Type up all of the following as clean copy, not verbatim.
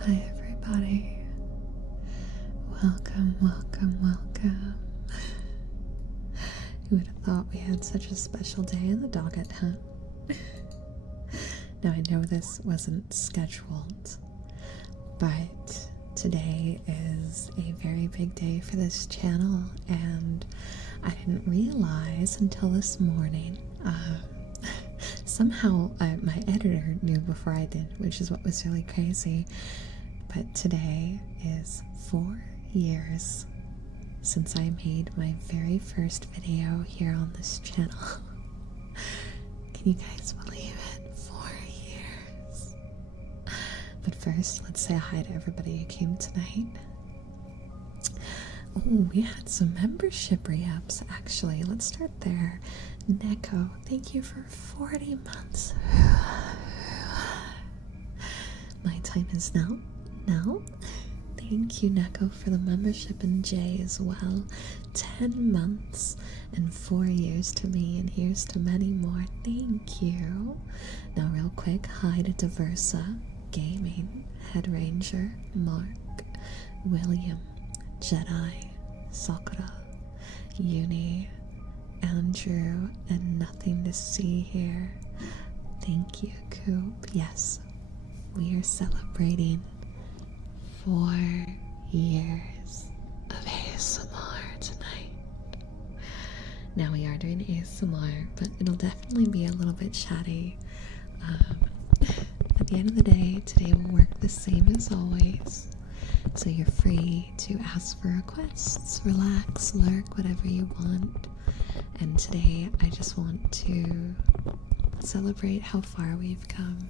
Hi everybody. Welcome, welcome, welcome. Who would have thought we had such a special day in the doggett, huh? Now I know this wasn't scheduled, but today is a very big day for this channel, and I didn't realize until this morning. Somehow my editor knew before I did, which is what was really crazy. But today is 4 years since I made my very first video here on this channel. Can you guys believe it? 4 years. But first, let's say hi to everybody who came tonight. Oh, we had some membership re-ups, actually. Let's start there. Neko, thank you for 40 months. My time is now. Thank you, Neko, for the membership, and Jay as well. 10 months and 4 years to me, and here's to many more. Thank you. Now, real quick, hi to Diversa, Gaming, Head Ranger, Mark, William, Jedi, Sakura, Uni, Andrew, and Nothing to See Here. Thank you, Coop. Yes, we are celebrating 4 years of ASMR tonight. Now we are doing ASMR, but it'll definitely be a little bit chatty. At the end of the day, today will work the same as always. So you're free to ask for requests, relax, lurk, whatever you want. And today I just want to celebrate how far we've come.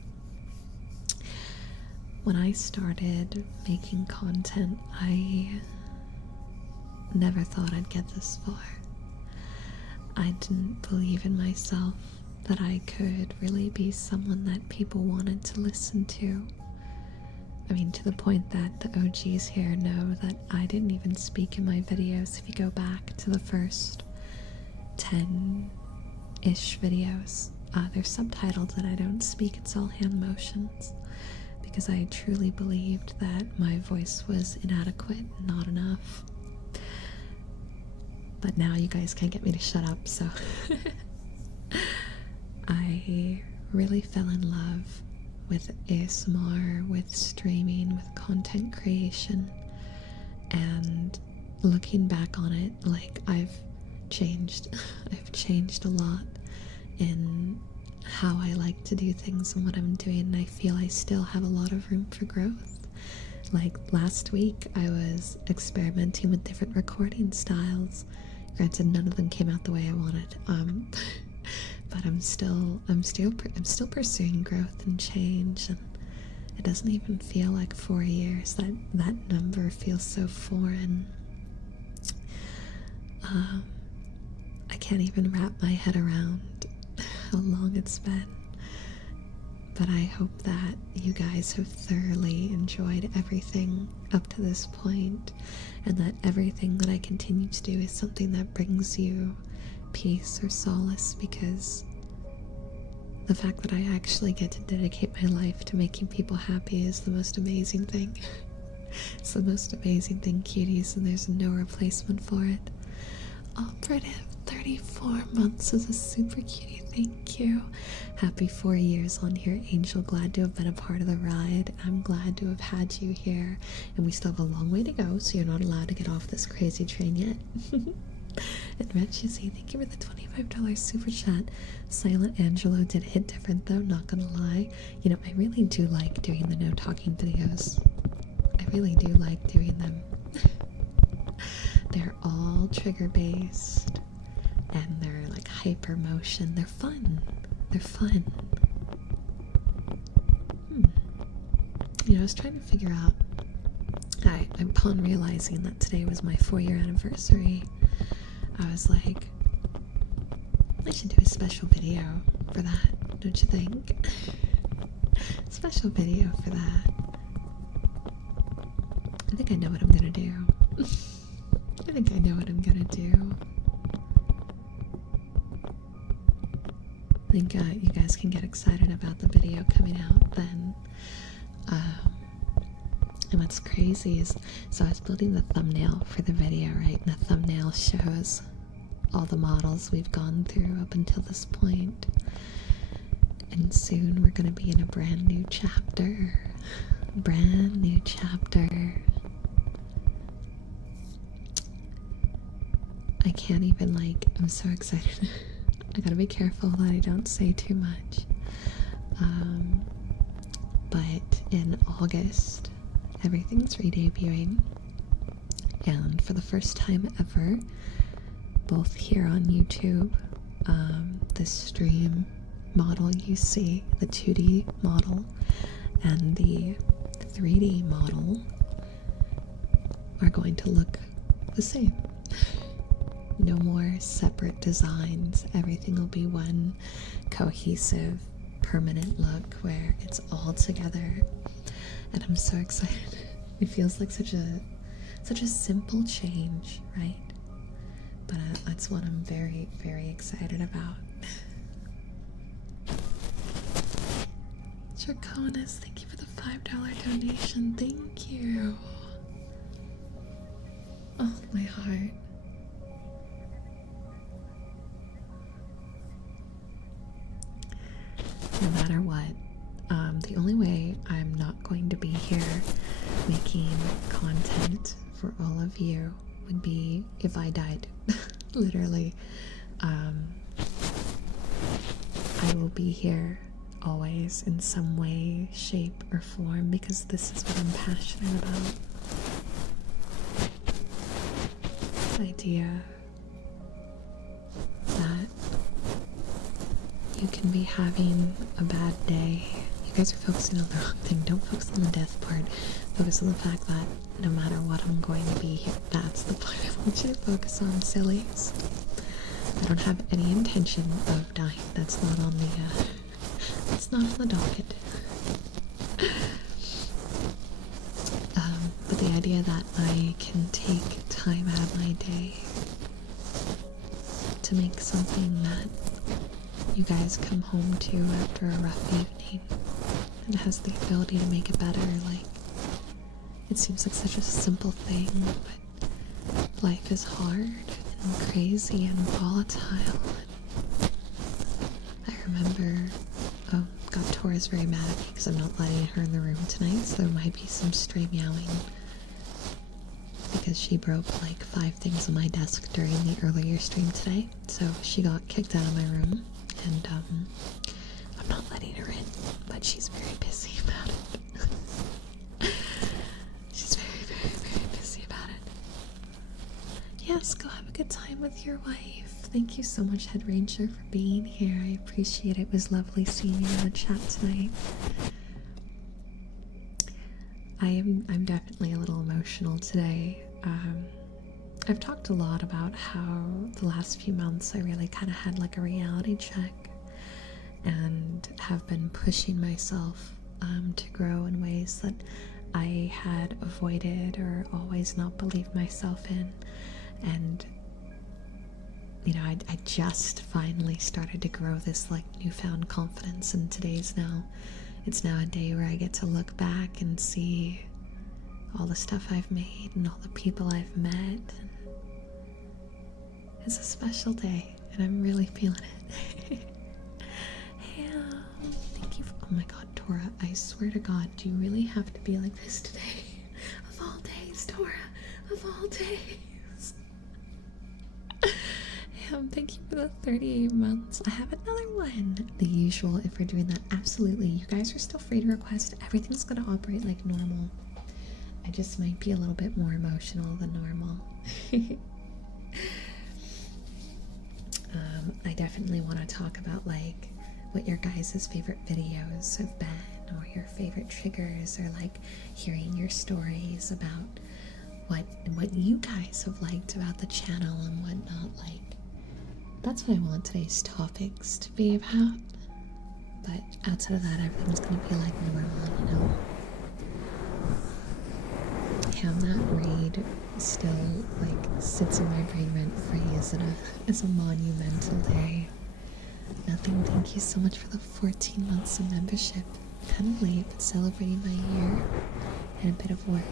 When I started making content, I never thought I'd get this far. I didn't believe in myself that I could really be someone that people wanted to listen to. I mean, to the point that the OGs here know that I didn't even speak in my videos. If you go back to the first 10-ish videos, they're subtitled that I don't speak, it's all hand motions. Because I truly believed that my voice was inadequate, not enough. But now you guys can't get me to shut up, so I really fell in love with ASMR, with streaming, with content creation, and looking back on it, like I've changed. I've changed a lot in how I like to do things and what I'm doing, and I feel I still have a lot of room for growth. Like last week I was experimenting with different recording styles. Granted, none of them came out the way I wanted, but I'm still pursuing growth and change, and it doesn't even feel like 4 years. That number feels so foreign. I can't even wrap my head around how long it's been, but I hope that you guys have thoroughly enjoyed everything up to this point, and that everything that I continue to do is something that brings you peace or solace, because the fact that I actually get to dedicate my life to making people happy is the most amazing thing. It's the most amazing thing, cuties, and there's no replacement for it. Operative, 34 months is a super cutie. Thank you. Happy 4 years on here, Angel. Glad to have been a part of the ride. I'm glad to have had you here, and we still have a long way to go, so you're not allowed to get off this crazy train yet. And Reggie, thank you for the $25 super chat. Silent Angelo did hit different though, not gonna lie. You know, I really do like doing the no talking videos. I really do like doing them. They're all trigger based, and they're like hyper motion. They're fun. They're fun. You know, I was trying to figure out, upon realizing that today was my 4-year anniversary, I was like, I should do a special video for that, don't you think? Special video for that. I think I know what I'm gonna do. I think I know what I'm gonna do. I think you guys can get excited about the video coming out then. And what's crazy is, so I was building the thumbnail for the video, right? And the thumbnail shows all the models we've gone through up until this point. And soon we're going to be in a brand new chapter. Brand new chapter. I can't even, like, I'm so excited. I gotta be careful that I don't say too much. But in August, everything's re-debuting. And for the first time ever, both here on YouTube, the stream model you see, the 2D model, and the 3D model are going to look the same. No more separate designs. Everything will be one cohesive, permanent look where it's all together. And I'm so excited. It feels like such a simple change, right? But that's what I'm very, very excited about. Draconis, thank you for the $5 donation. Thank you. Oh, my heart. No matter what, the only way I'm not going to be here making content for all of you would be if I died. Literally. I will be here always in some way, shape, or form because this is what I'm passionate about. This idea that you can be having a bad day. You guys are focusing on the wrong thing. Don't focus on the death part. Focus on the fact that no matter what, I'm going to be here. That's the part I want you to focus on, sillies. I don't have any intention of dying. That's not on the, that's not on the docket. But the idea that I can take time out of my day to make something that you guys come home to after a rough evening and has the ability to make it better, like, it seems like such a simple thing, but life is hard and crazy and volatile. I remember, oh god, Tora's very mad at me because I'm not letting her in the room tonight, so there might be some stray meowing because she broke like 5 things on my desk during the earlier stream today, so she got kicked out of my room. And I'm not letting her in, but she's very busy about it. She's very, very, very busy about it. Yes, go have a good time with your wife. Thank you so much, Head Ranger, for being here. I appreciate it. It was lovely seeing you in the chat tonight. I'm definitely a little emotional today. I've talked a lot about how the last few months I really kind of had like a reality check and have been pushing myself to grow in ways that I had avoided or always not believed myself in. And you know, I just finally started to grow this like newfound confidence, and it's now a day where I get to look back and see all the stuff I've made and all the people I've met. It's a special day, and I'm really feeling it. Hey, thank you. Oh my god, Tora, I swear to god, do you really have to be like this today? Of all days, Tora, of all days. Thank you for the 38 months. I have another one. The usual, if we're doing that, absolutely. You guys are still free to request. Everything's gonna operate like normal. I just might be a little bit more emotional than normal. I definitely want to talk about like what your guys' favorite videos have been, or your favorite triggers, or like hearing your stories about what you guys have liked about the channel and whatnot. Like, that's what I want today's topics to be about. But outside of that, everything's gonna be like normal, you know. That raid still like sits in my brain rent free as a monumental day. Nothing, thank you so much for the 14 months of membership. Kind of late, but celebrating my year. and a bit of work.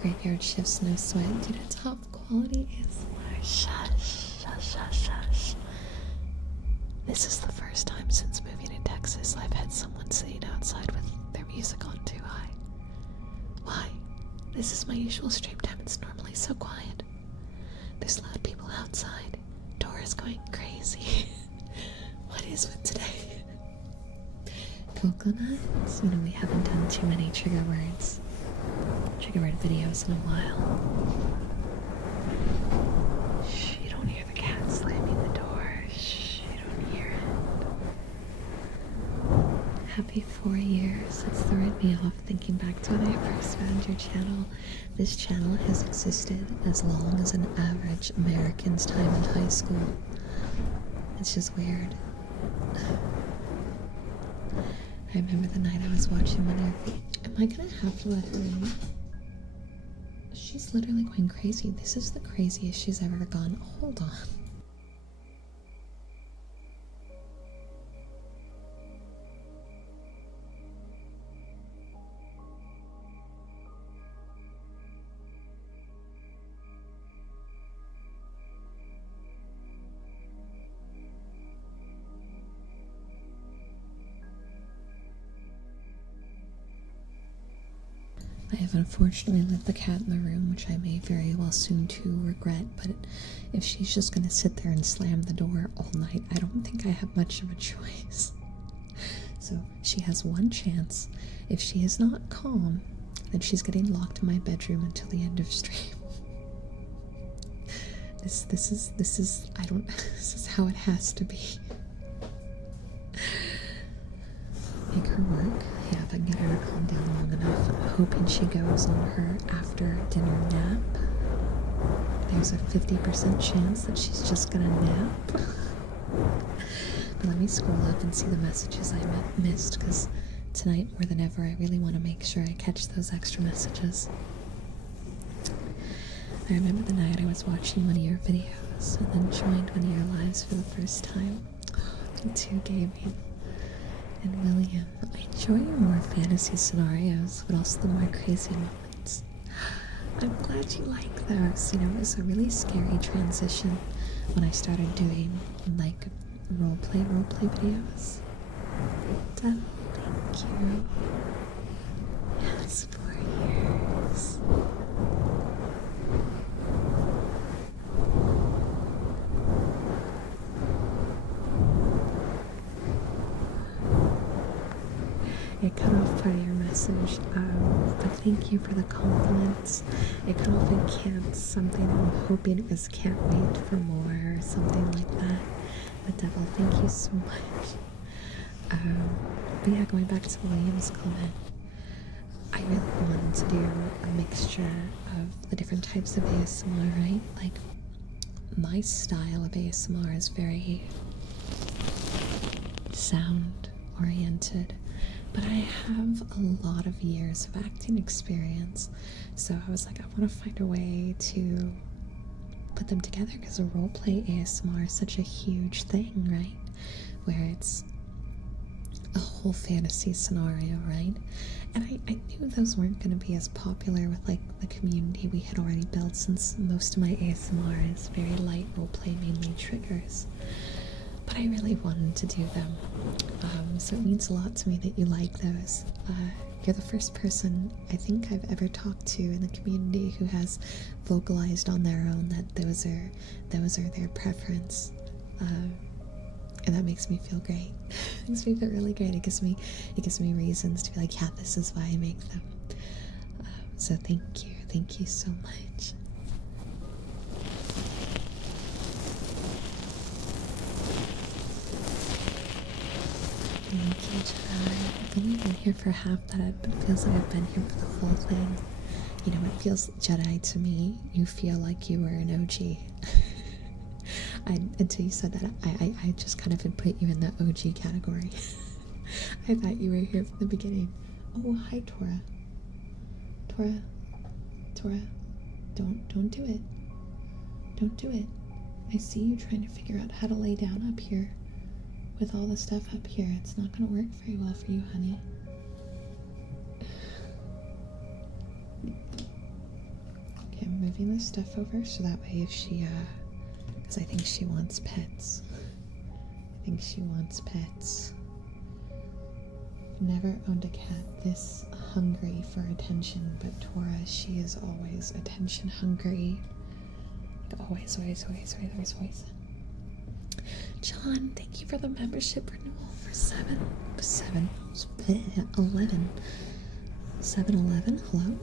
Graveyard shifts, no sweat. Dude, a top quality ASMR. Shush, shush, shush, shush. This is the first time since moving to Texas I've had someone sitting outside with their music on too high. Why? This is my usual stream time. It's normally so quiet. There's loud people outside. Dora's going crazy. What is with today? Coconuts? You know, we haven't done too many trigger word videos in a while. Shh, you don't hear the cat slamming the door. Shh, you don't hear it. Happy 4 years. It's throwing me off thinking back to when I first found your channel. This channel has existed as long as an average American's time in high school. It's just weird. I remember the night I was watching one of your... Am I gonna have to let her in? She's literally going crazy. This is the craziest she's ever gone. Hold on. I have unfortunately left the cat in the room, which I may very well soon to regret, but if she's just gonna sit there and slam the door all night, I don't think I have much of a choice. So she has one chance. If she is not calm, then she's getting locked in my bedroom until the end of stream. This is how it has to be. Make her work. Yeah, if I can get her to calm down long enough. I'm hoping she goes on her after dinner nap. There's a 50% chance that she's just gonna nap. But let me scroll up and see the messages I missed, because tonight more than ever I really want to make sure I catch those extra messages. I remember the night I was watching one of your videos and then joined one of your lives for the first time. Me too, gaming. And William, I enjoy your more fantasy scenarios, but also the more crazy moments. I'm glad you like those. You know, it was a really scary transition when I started doing, like, roleplay videos. Thank you. Yes, 4 years. It cut off part of your message, but thank you for the compliments. It cut off in can't something. I'm hoping it was can't wait for more or something like that. The devil, thank you so much. But yeah, going back to William's comment, I really wanted to do a mixture of the different types of ASMR, right? Like, my style of ASMR is very sound oriented. But I have a lot of years of acting experience, so I was like, I want to find a way to put them together, because a roleplay ASMR is such a huge thing, right? Where it's a whole fantasy scenario, right? And I knew those weren't going to be as popular with, like, the community we had already built, since most of my ASMR is very light roleplay, mainly triggers. But I really wanted to do them, so it means a lot to me that you like those. You're the first person I think I've ever talked to in the community who has vocalized on their own that those are their preference, and that makes me feel great. It makes me feel really great. It gives me reasons to be like, yeah, this is why I make them. So thank you so much. Thank you, Jedi. I've only been here for half that, but it feels like I've been here for the whole thing. You know, it feels, Jedi, to me, you feel like you were an OG. Until you said that, I just kind of had put you in the OG category. I thought you were here from the beginning. Oh, hi, Tora. Tora, don't do it. Don't do it. I see you trying to figure out how to lay down up here. With all the stuff up here, it's not going to work very well for you, honey. moving this stuff over so that way if she, because I think she wants pets. I think she wants pets. Never owned a cat this hungry for attention, but Tora, she is always attention hungry. Always, always, always, always, always, always. John, thank you for the membership renewal for 11. 7-11, hello?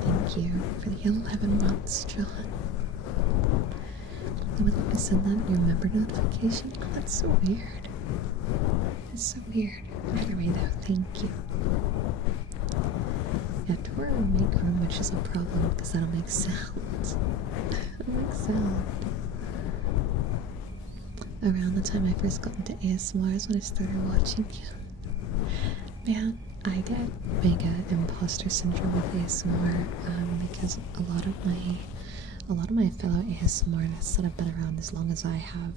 Thank you for the 11 months, John. You would like to send that your member notification? Oh, that's so weird. It's so weird. Anyway, though, thank you. Yeah, Tora will make room, which is a problem because that'll make sounds. It'll make sound. Around the time I first got into ASMR is when I started watching you. Man, I get mega imposter syndrome with ASMR because a lot of my fellow ASMR artists that have been around as long as I have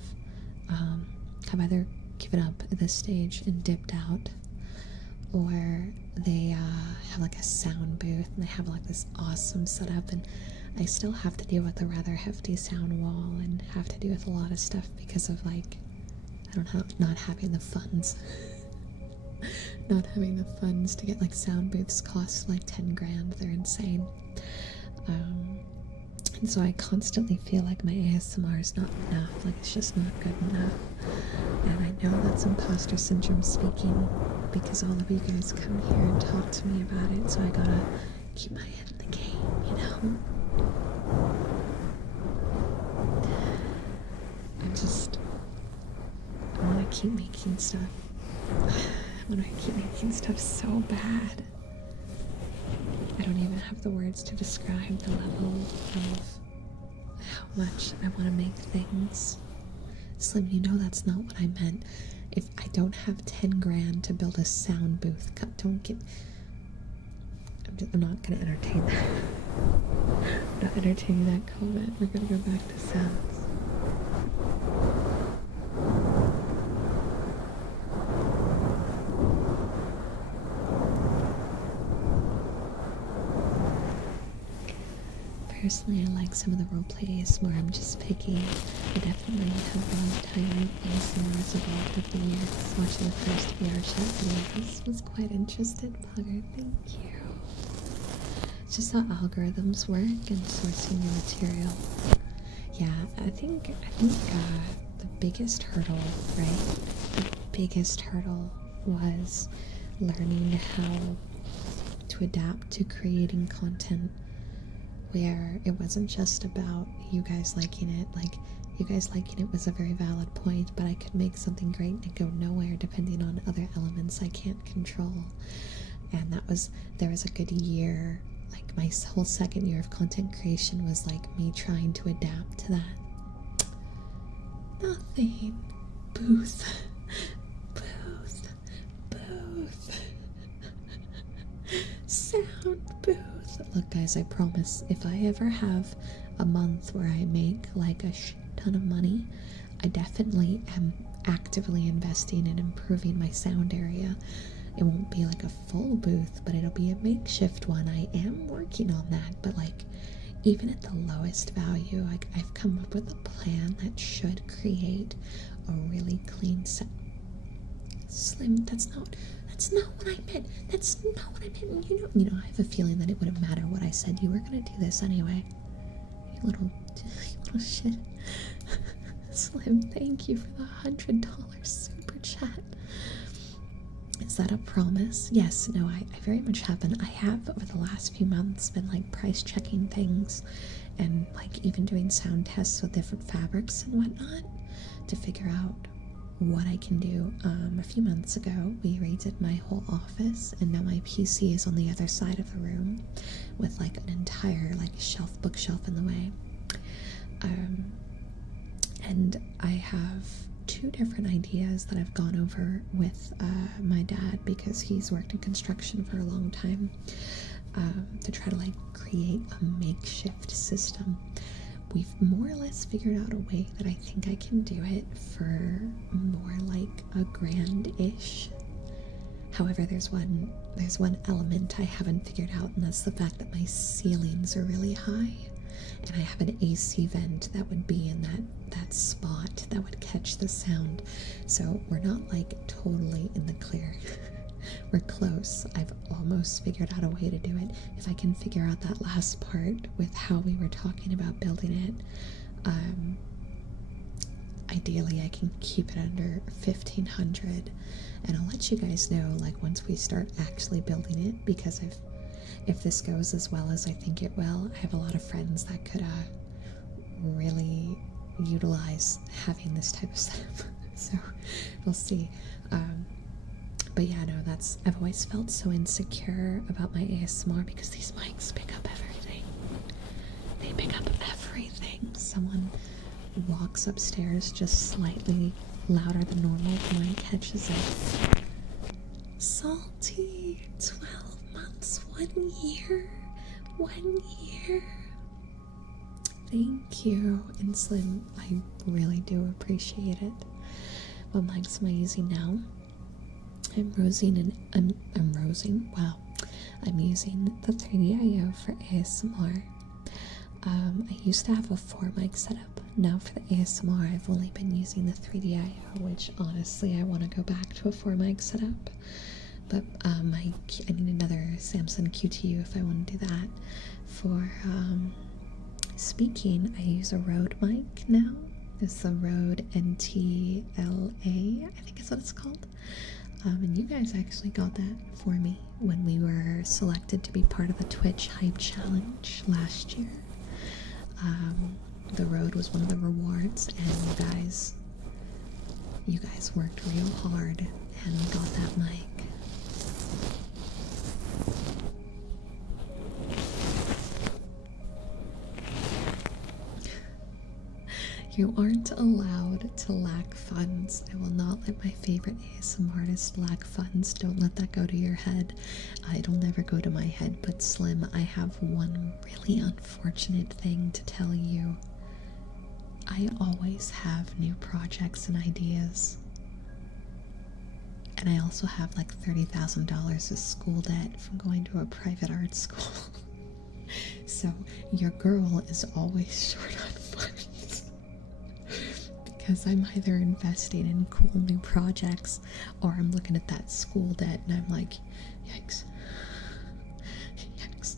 either given up at this stage and dipped out, or they have like a sound booth and they have like this awesome setup, and I still have to deal with a rather hefty sound wall and have to deal with a lot of stuff because of like, I don't know, not having the funds. Not having the funds to get like sound booths cost like 10 grand. They're insane. And so I constantly feel like my ASMR is not enough, like it's just not good enough. And I know that's imposter syndrome speaking because all of you guys come here and talk to me about it, so I gotta keep my head in the game, you know? I want to keep making stuff. I want to keep making stuff so bad. I don't even have the words to describe the level of how much I want to make things. Slim, you know that's not what I meant. If I don't have 10 grand to build a sound booth, don't get... I'm not going to entertain that. I'm not entertaining that comment. We're going to go back to sounds. Personally, I like some of the roleplay ASMR. I'm just picky. I definitely have loved how ASMR has evolved over the years. Watching the first VRchat video, this was quite interested. Plugger, thank you. It's just how algorithms work and sourcing your material. Yeah, I think the biggest hurdle, right? The biggest hurdle was learning how to adapt to creating content where it wasn't just about you guys liking it. Like, you guys liking it was a very valid point, but I could make something great and go nowhere depending on other elements I can't control. And there was a good year, like my whole second year of content creation was like me trying to adapt to that. Nothing. Booth. Sound booth. Look guys, I promise, if I ever have a month where I make like a shit ton of money, I definitely am actively investing in improving my sound area. It won't be like a full booth, but it'll be a makeshift one. I am working on that, but like even at the lowest value, like I've come up with a plan that should create a really clean set. Slim, that's not what I meant. That's not what I meant. You know, I have a feeling that it wouldn't matter what I said. You were gonna do this anyway. You little shit. Slim, thank you for the $100 super chat. Is that a promise? Yes, no, I very much have been. I have over the last few months been like price checking things and like even doing sound tests with different fabrics and whatnot to figure out what I can do. A few months ago we redid my whole office and now my PC is on the other side of the room with like an entire like bookshelf in the way. And I have two different ideas that I've gone over with my dad because he's worked in construction for a long time, to try to like create a makeshift system. We've more or less figured out a way that I think I can do it for more like a grand-ish. However, there's one element I haven't figured out, and that's the fact that my ceilings are really high, and I have an AC vent that would be in that spot that would catch the sound. So we're not like totally in the clear. We're close. I've almost figured out a way to do it. If I can figure out that last part with how we were talking about building it, ideally I can keep it under 1500, and I'll let you guys know like once we start actually building it, because if this goes as well as I think it will, I have a lot of friends that could really utilize having this type of setup. So we'll see. But yeah, no, I've always felt so insecure about my ASMR because these mics pick up everything. They pick up everything. Someone walks upstairs just slightly louder than normal, the mic catches it. Salty, 12 months, 1 year, 1 year. Thank you, and Slim, I really do appreciate it. What mics am I using now? I'm using the 3DIO for ASMR. I used to have a 4 mic setup. Now for the ASMR, I've only been using the 3DIO, which honestly I want to go back to a 4 mic setup. But I need another Samsung QTU if I want to do that. For speaking, I use a Rode mic now. It's the Rode NTLA, I think is what it's called. And you guys actually got that for me when we were selected to be part of the Twitch Hype Challenge last year. The Rode was one of the rewards, and you guys worked real hard and got that mic. You aren't allowed to lack funds. I will not let my favorite ASMR artist lack funds. Don't let that go to your head. It'll never go to my head. But Slim, I have one really unfortunate thing to tell you. I always have new projects and ideas. And I also have like $30,000 of school debt from going to a private art school. So your girl is always short on funds. Because I'm either investing in cool new projects or I'm looking at that school debt and I'm like, yikes. Yikes.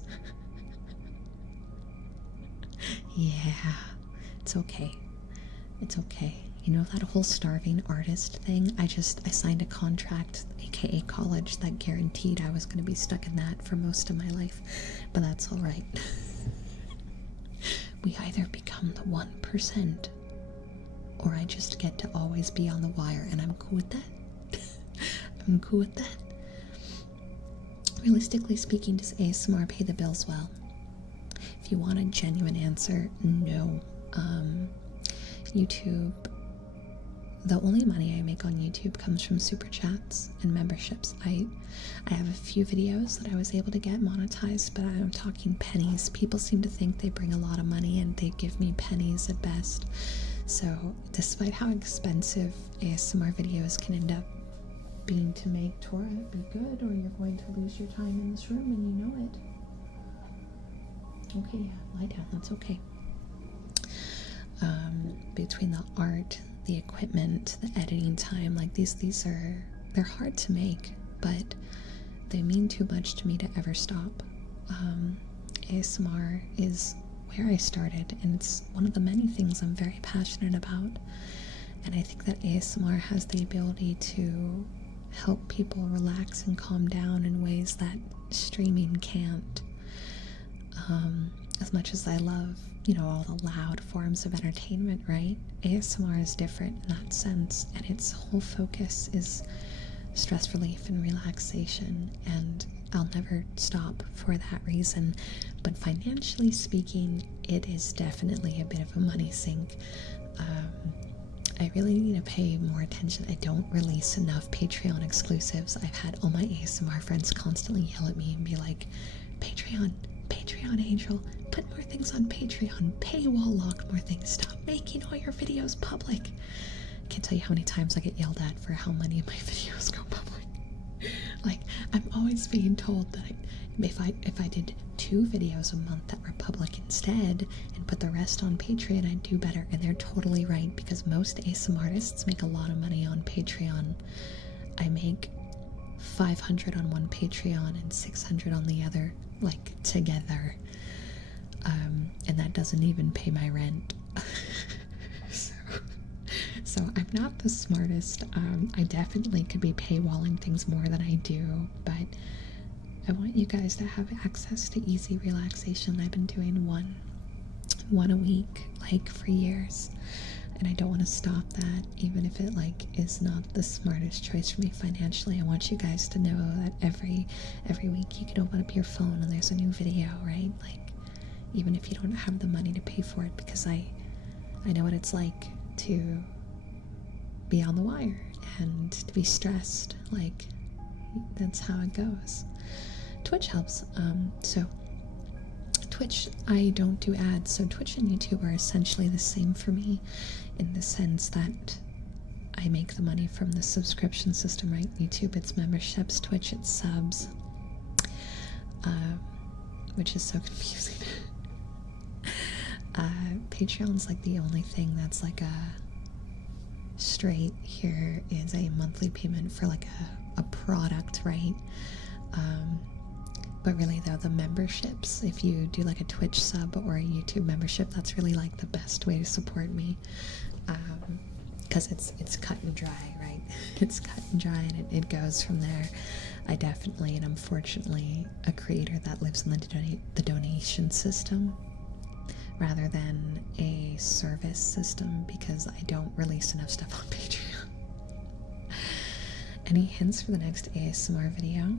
Yeah, it's okay. It's okay. You know that whole starving artist thing? I signed a contract, aka college, that guaranteed I was going to be stuck in that for most of my life. But that's alright. We either become the 1%, or I just get to always be on the wire, and I'm cool with that. I'm cool with that. Realistically speaking, does ASMR pay the bills well? If you want a genuine answer, no. YouTube, the only money I make on YouTube comes from super chats and memberships. I have a few videos that I was able to get monetized, but I'm talking pennies. People seem to think they bring a lot of money and they give me pennies at best. So despite how expensive ASMR videos can end up being to make, Tora, be good or you're going to lose your time in this room and you know it. Okay, yeah, lie down, that's okay. Between the art, the equipment, the editing time, like they're hard to make, but they mean too much to me to ever stop. ASMR is where I started, and it's one of the many things I'm very passionate about, and I think that ASMR has the ability to help people relax and calm down in ways that streaming can't. As much as I love, all the loud forms of entertainment, right? ASMR is different in that sense, and its whole focus is stress relief and relaxation, and I'll never stop for that reason. But financially speaking, it is definitely a bit of a money sink. I really need to pay more attention. I don't release enough Patreon exclusives. I've had all my ASMR friends constantly yell at me and be like, Patreon, Angel, put more things on Patreon, paywall lock more things, stop making all your videos public. I can't tell you how many times I get yelled at for how many of my videos go public. I'm always being told that if I did 2 videos a month that were public instead and put the rest on Patreon, I'd do better. And they're totally right, because most ASMR artists make a lot of money on Patreon. I make 500 on one Patreon and 600 on the other, like together. And that doesn't even pay my rent. So I'm not the smartest. I definitely could be paywalling things more than I do, but I want you guys to have access to easy relaxation. I've been doing one a week, like, for years, and I don't want to stop that, even if it like is not the smartest choice for me financially. I want you guys to know that every week you can open up your phone and there's a new video, right? Like, even if you don't have the money to pay for it, because I know what it's like to be on the wire and to be stressed. Like, that's how it goes. Twitch helps. So Twitch, I don't do ads, so Twitch and YouTube are essentially the same for me, in the sense that I make the money from the subscription system, right? YouTube, it's memberships. Twitch, it's subs, which is so confusing. Patreon's like the only thing that's like a straight, here is a monthly payment for like a product, right? But really though, the memberships, if you do like a Twitch sub or a YouTube membership, that's really like the best way to support me, because it's cut and dry, right? It's cut and dry, and it goes from there. I definitely, and I'm fortunately a creator that lives in the donation system rather than a service system, because I don't release enough stuff on Patreon. Any hints for the next ASMR video?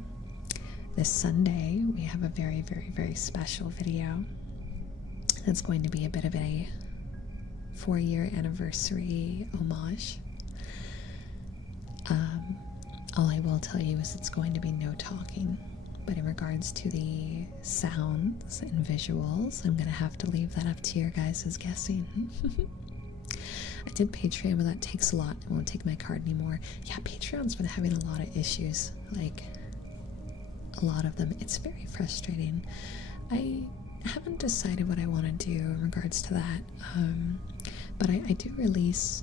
This Sunday, we have a very, very, very special video. That's going to be a bit of a 4-year anniversary homage. All I will tell you is it's going to be no talking. But in regards to the sounds and visuals, I'm going to have to leave that up to your guys' guessing. I did Patreon, but that takes a lot. I won't take my card anymore. Yeah, Patreon's been having a lot of issues. Like, a lot of them. It's very frustrating. I haven't decided what I want to do in regards to that. But I do release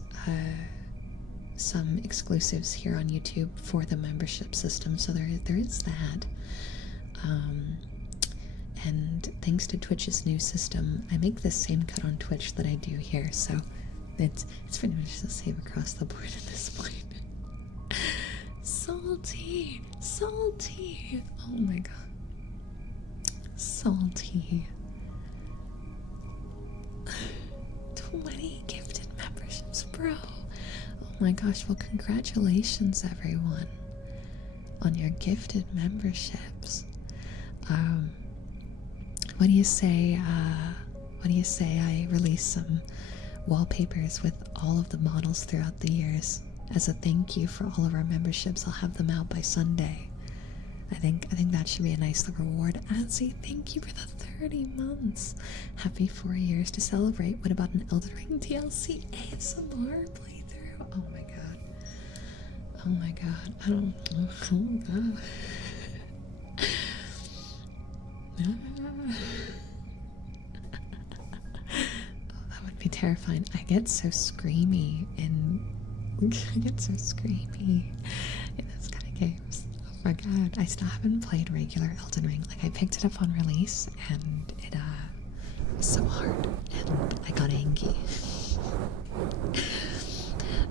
some exclusives here on YouTube for the membership system, so there is that. And thanks to Twitch's new system, I make the same cut on Twitch that I do here, so it's pretty much the same across the board at this point. Salty! Salty! Oh my god. Salty. 20 gifted memberships, bro. Oh my gosh, well, congratulations everyone on your gifted memberships. What do you say I release some wallpapers with all of the models throughout the years as a thank you for all of our memberships? I'll have them out by Sunday. I think that should be a nice little reward. Azzy, thank you for the 30 months. Happy 4 years to celebrate. What about an Elden Ring DLC ASMR playthrough? Oh my god. Oh my god. I don't. Oh my god. Oh, that would be terrifying. I get so screamy in those kind of games. Oh my god. I still haven't played regular Elden Ring. Like, I picked it up on release and it was so hard and I got angry.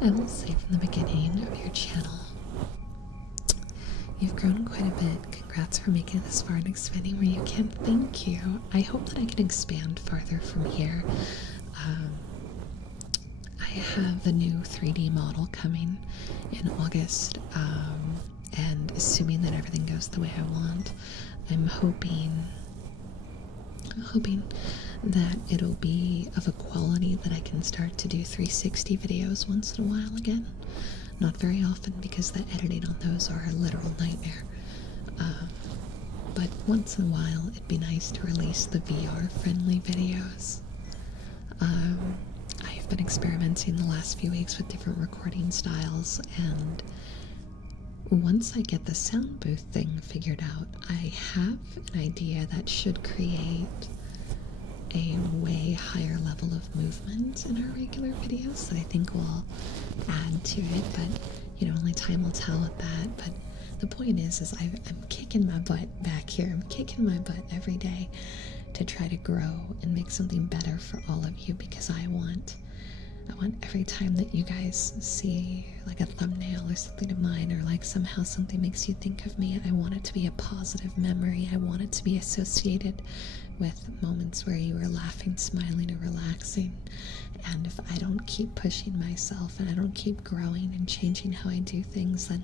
I will say from the beginning of your channel, you've grown quite a bit. Congrats for making it this far and expanding where you can. Thank you. I hope that I can expand farther from here. I have a new 3D model coming in August, and assuming that everything goes the way I want, I'm hoping that it'll be of a quality that I can start to do 360 videos once in a while again. Not very often, because the editing on those are a literal nightmare. But once in a while, it'd be nice to release the VR-friendly videos. I've been experimenting the last few weeks with different recording styles, and once I get the sound booth thing figured out, I have an idea that should create a way higher level of movement in our regular videos that I think will add to it, but you know, only time will tell with that. But the point is I'm kicking my butt back here. I'm kicking my butt every day to try to grow and make something better for all of you, because I want every time that you guys see like a thumbnail or something of mine, or like somehow something makes you think of me, I want it to be a positive memory. I want it to be associated with moments where you were laughing, smiling, or relaxing. And if I don't keep pushing myself and I don't keep growing and changing how I do things, then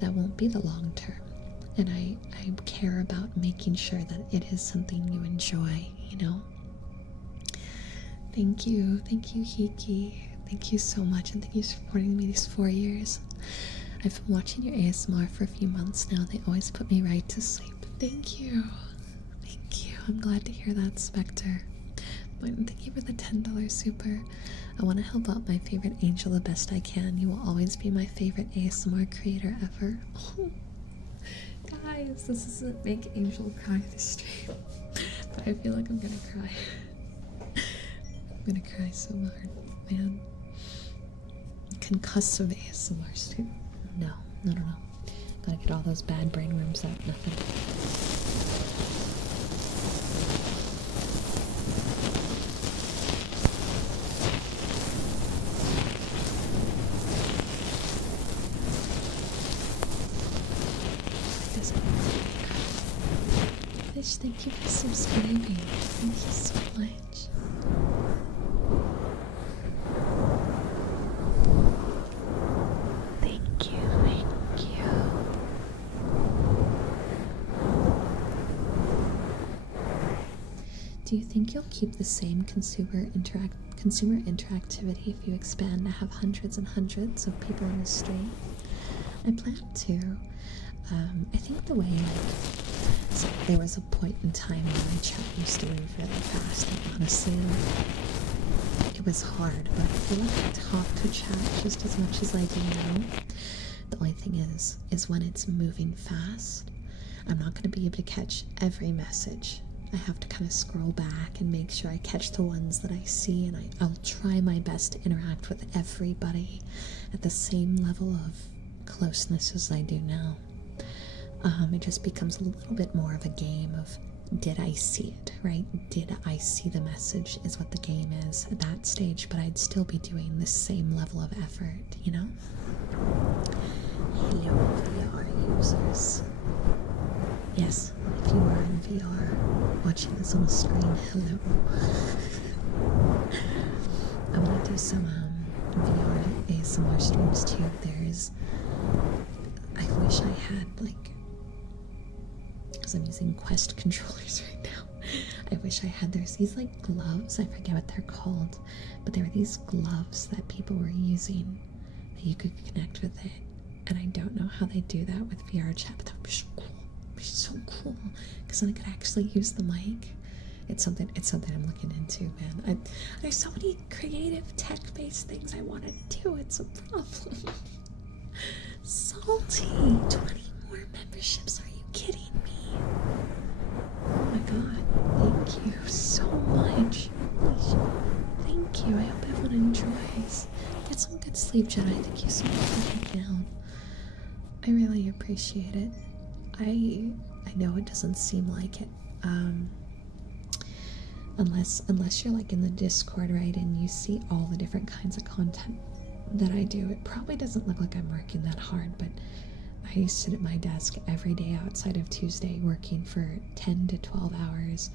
that won't be the long term. And I care about making sure that it is something you enjoy, you know? Thank you, Hiki. Thank you so much, and thank you for supporting me these 4 years. I've been watching your ASMR for a few months now. They always put me right to sleep. Thank you. Thank you. I'm glad to hear that, Spectre. Thank you for the $10 super. I want to help out my favorite angel the best I can. You will always be my favorite ASMR creator ever. Oh, guys, this doesn't make Angel cry this stream, but I feel like I'm gonna cry. I'm gonna cry so hard, man. Concussive ASMR stream. No. Gotta get all those bad brainworms out. Nothing. Fish, thank you for subscribing. Thank you so much. Thank you. Do you think you'll keep the same consumer interactivity if you expand to have hundreds and hundreds of people in the stream? I plan to. I think the way, so there was a point in time when my chat used to move really fast, and honestly, it was hard, but I feel like I talk to chat just as much as I do now. The only thing is when it's moving fast, I'm not going to be able to catch every message. I have to kind of scroll back and make sure I catch the ones that I see, and I'll try my best to interact with everybody at the same level of closeness as I do now. It just becomes a little bit more of a game of, did I see it, right? Did I see the message is what the game is at that stage, but I'd still be doing the same level of effort, you know? Hello, VR users. Yes, if you are in VR, watching this on the screen, hello. I want to do some VR ASMR streams too. I wish I had, like, because I'm using Quest controllers right now. I wish I had, there's these like gloves, I forget what they're called, but there were these gloves that people were using that you could connect with it, and I don't know how they do that with VRchat, but that would be so cool. It would be so cool, because then I could actually use the mic. It's something I'm looking into, man. There's so many creative tech-based things I want to do. It's a problem. Salty, 20 more memberships. Are you kidding me? Oh my god, thank you so much. Thank you. I hope everyone enjoys. Get some good sleep, Jedi. Thank you so much for hanging out. I really appreciate it. I know it doesn't seem like it. Unless you're like in the Discord, right, and you see all the different kinds of content that I do, it probably doesn't look like I'm working that hard, but I sit at my desk every day outside of Tuesday working for 10 to 12 hours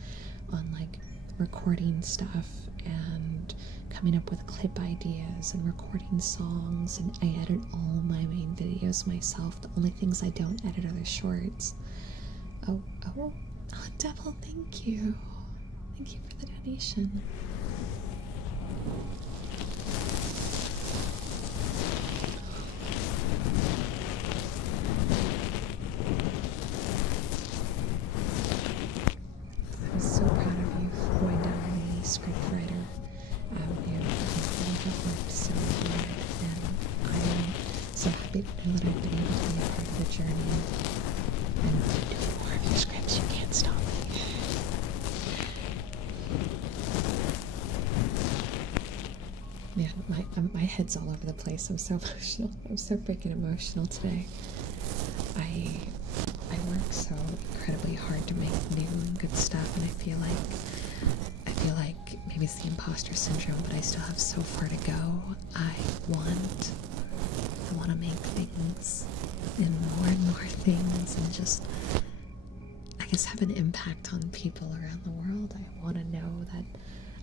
on like recording stuff and coming up with clip ideas and recording songs, and I edit all my main videos myself. The only things I don't edit are the shorts. Oh, Devil, thank you. Thank you for the donation. I'm so proud of you for going down the scriptwriter avenue. I have worked so hard, and I'm so happy happy to know that I've been able to be a part of the journey and doing more of your scripts. You can't stop me. Man, my head's all over the place. I'm so emotional. I'm so freaking emotional today. I work so incredibly hard to make new and good stuff, and I feel like maybe it's the imposter syndrome, but I still have so far to go. I want to make things and more things, and just, I guess, have an impact on people around the world. I want to know that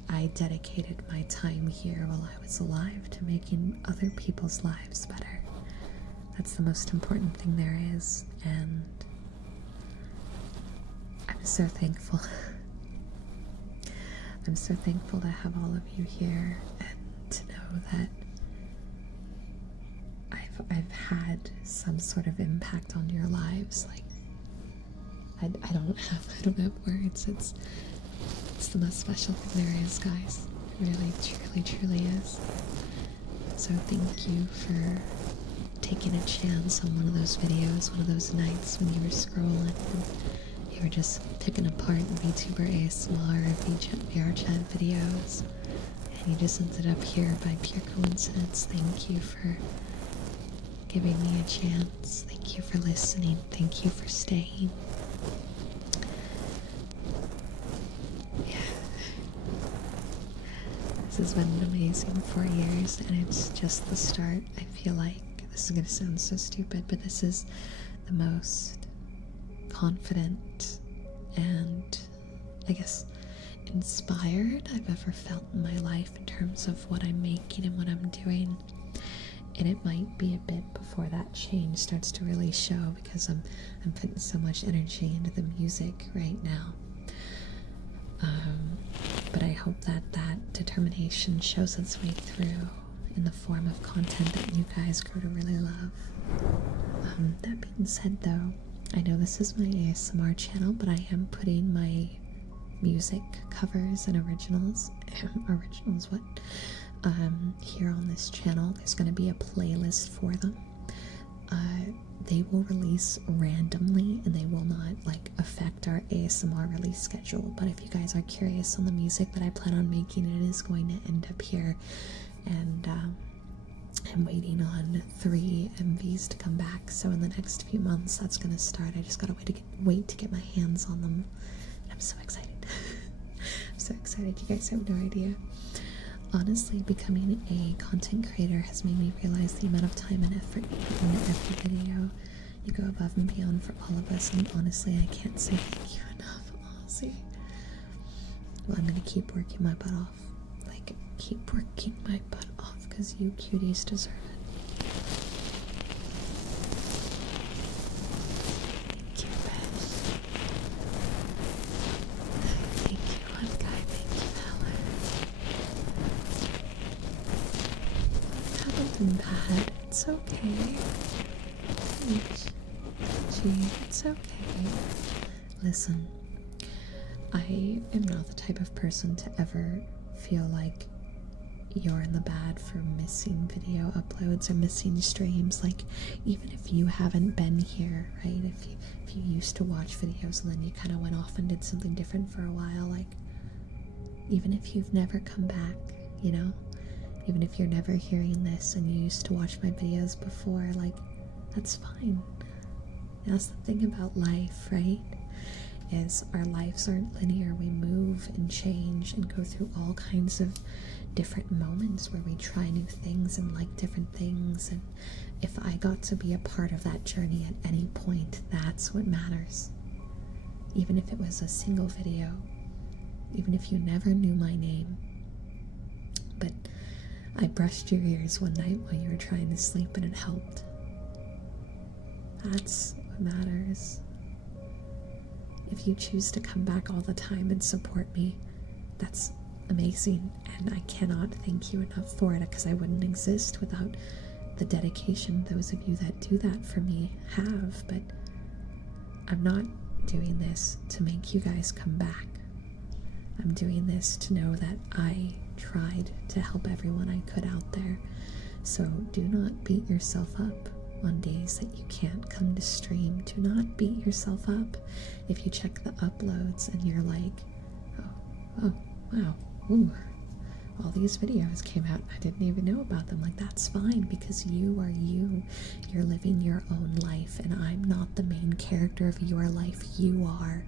I dedicated my time here while I was alive to making other people's lives better. That's the most important thing there is, and I'm so thankful. I'm so thankful to have all of you here and to know that I've had some sort of impact on your lives. Like, I don't have words. It's the most special thing there is, guys. It really, truly is. So thank you for taking a chance on one of those videos, one of those nights when you were scrolling and you were just picking apart VTuber ASMR or VRchat videos, and you just ended up here by pure coincidence. Thank you for giving me a chance. Thank you for listening. Thank you for staying. Yeah. This has been an amazing 4 years, and it's just the start. I feel like this is going to sound so stupid, but this is the most confident and, I guess, inspired I've ever felt in my life in terms of what I'm making and what I'm doing. And it might be a bit before that change starts to really show, because I'm putting so much energy into the music right now. But I hope that determination shows its way through in the form of content that you guys grow to really love. That being said, though, I know this is my ASMR channel, but I am putting my music covers and originals here on this channel. There's going to be a playlist for them. They will release randomly, and they will not affect our ASMR release schedule. But if you guys are curious on the music that I plan on making, it is going to end up here. And I'm waiting on 3 MVs to come back, so in the next few months that's going to start. I just gotta wait to get my hands on them. I'm so excited. I'm so excited. You guys have no idea. Honestly, becoming a content creator has made me realize the amount of time and effort you put into every video. You go above and beyond for all of us, and honestly, I can't say thank you enough, honestly. Well, I'm gonna keep working my butt off. Keep working my butt off, because you cuties deserve it. Thank you, Ben. Thank you, One Guy. Thank you, Heller. I haven't been bad. It's okay. Gee, it's okay. Listen, I am not the type of person to ever feel like you're in the bad for missing video uploads or missing streams. Even if you haven't been here, right? If you used to watch videos and then you kind of went off and did something different for a while, even if you've never come back, even if you're never hearing this and you used to watch my videos before, that's fine. That's the thing about life, right? Is our lives aren't linear. We move and change and go through all kinds of different moments where we try new things and like different things. And if I got to be a part of that journey at any point, that's what matters. Even if it was a single video, even if you never knew my name, but I brushed your ears one night while you were trying to sleep and it helped. That's what matters. If you choose to come back all the time and support me, that's amazing, and I cannot thank you enough for it, because I wouldn't exist without the dedication those of you that do that for me have. But I'm not doing this to make you guys come back. I'm doing this to know that I tried to help everyone I could out there. So do not beat yourself up. on days that you can't come to stream. Do not beat yourself up if you check the uploads and you're like, oh, wow, ooh, all these videos came out, I didn't even know about them. Like, that's fine, because you are you. You're living your own life, and I'm not the main character of your life. You are.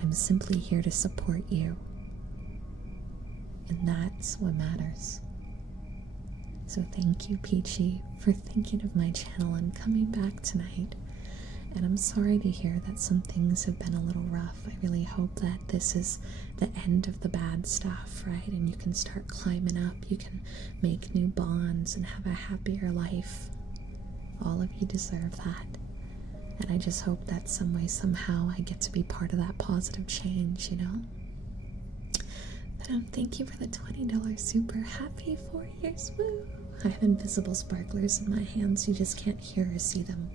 I'm simply here to support you. And that's what matters. So thank you, Peachy, for thinking of my channel and coming back tonight. And I'm sorry to hear that some things have been a little rough. I really hope that this is the end of the bad stuff, right? And you can start climbing up. You can make new bonds and have a happier life. All of you deserve that. And I just hope that some way, somehow, I get to be part of that positive change, you know? Thank you for the $20 super. Happy 4 years. Woo! I have invisible sparklers in my hands. You just can't hear or see them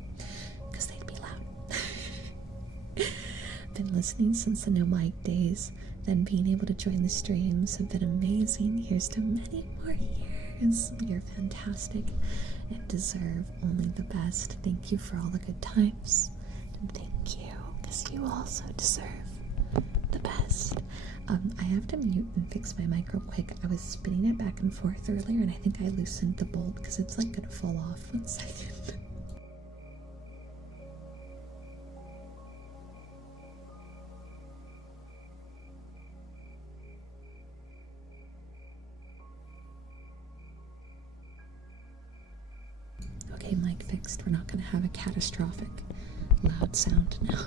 because they'd be loud. Been listening since the no mic days. Then being able to join the streams have been amazing. Here's to many more years. You're fantastic and deserve only the best. Thank you for all the good times. And thank you, because you also deserve the best. I have to mute and fix my mic real quick. I was spinning it back and forth earlier, and I think I loosened the bolt because it's like gonna fall off. 1 second. Okay, mic fixed. We're not gonna have a catastrophic loud sound now.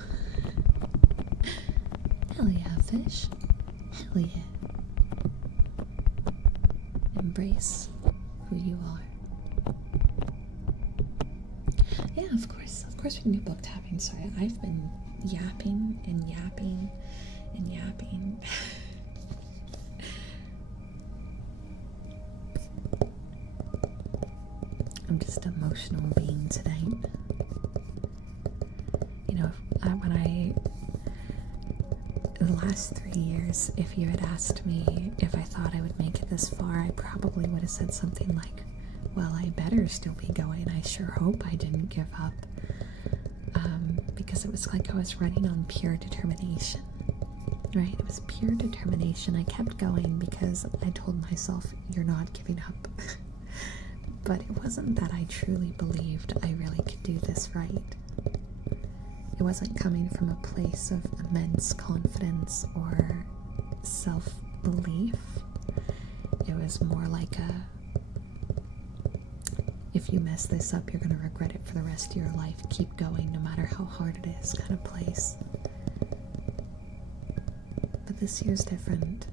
Hell yeah, fish. Hell yeah. Embrace who you are. Yeah, of course we can do book tapping. Sorry, I've been yapping and yapping and yapping. I'm just an emotional being tonight. You know, the last 3 years, if you had asked me if I thought I would make it this far, I probably would have said something like, well, I better still be going. I sure hope I didn't give up. Because it was like I was running on pure determination, right? It was pure determination. I kept going because I told myself, you're not giving up. But it wasn't that I truly believed I really could do this right. It wasn't coming from a place of immense confidence or self-belief. It was more like if you mess this up, you're going to regret it for the rest of your life. Keep going no matter how hard it is kind of place. But this year's different.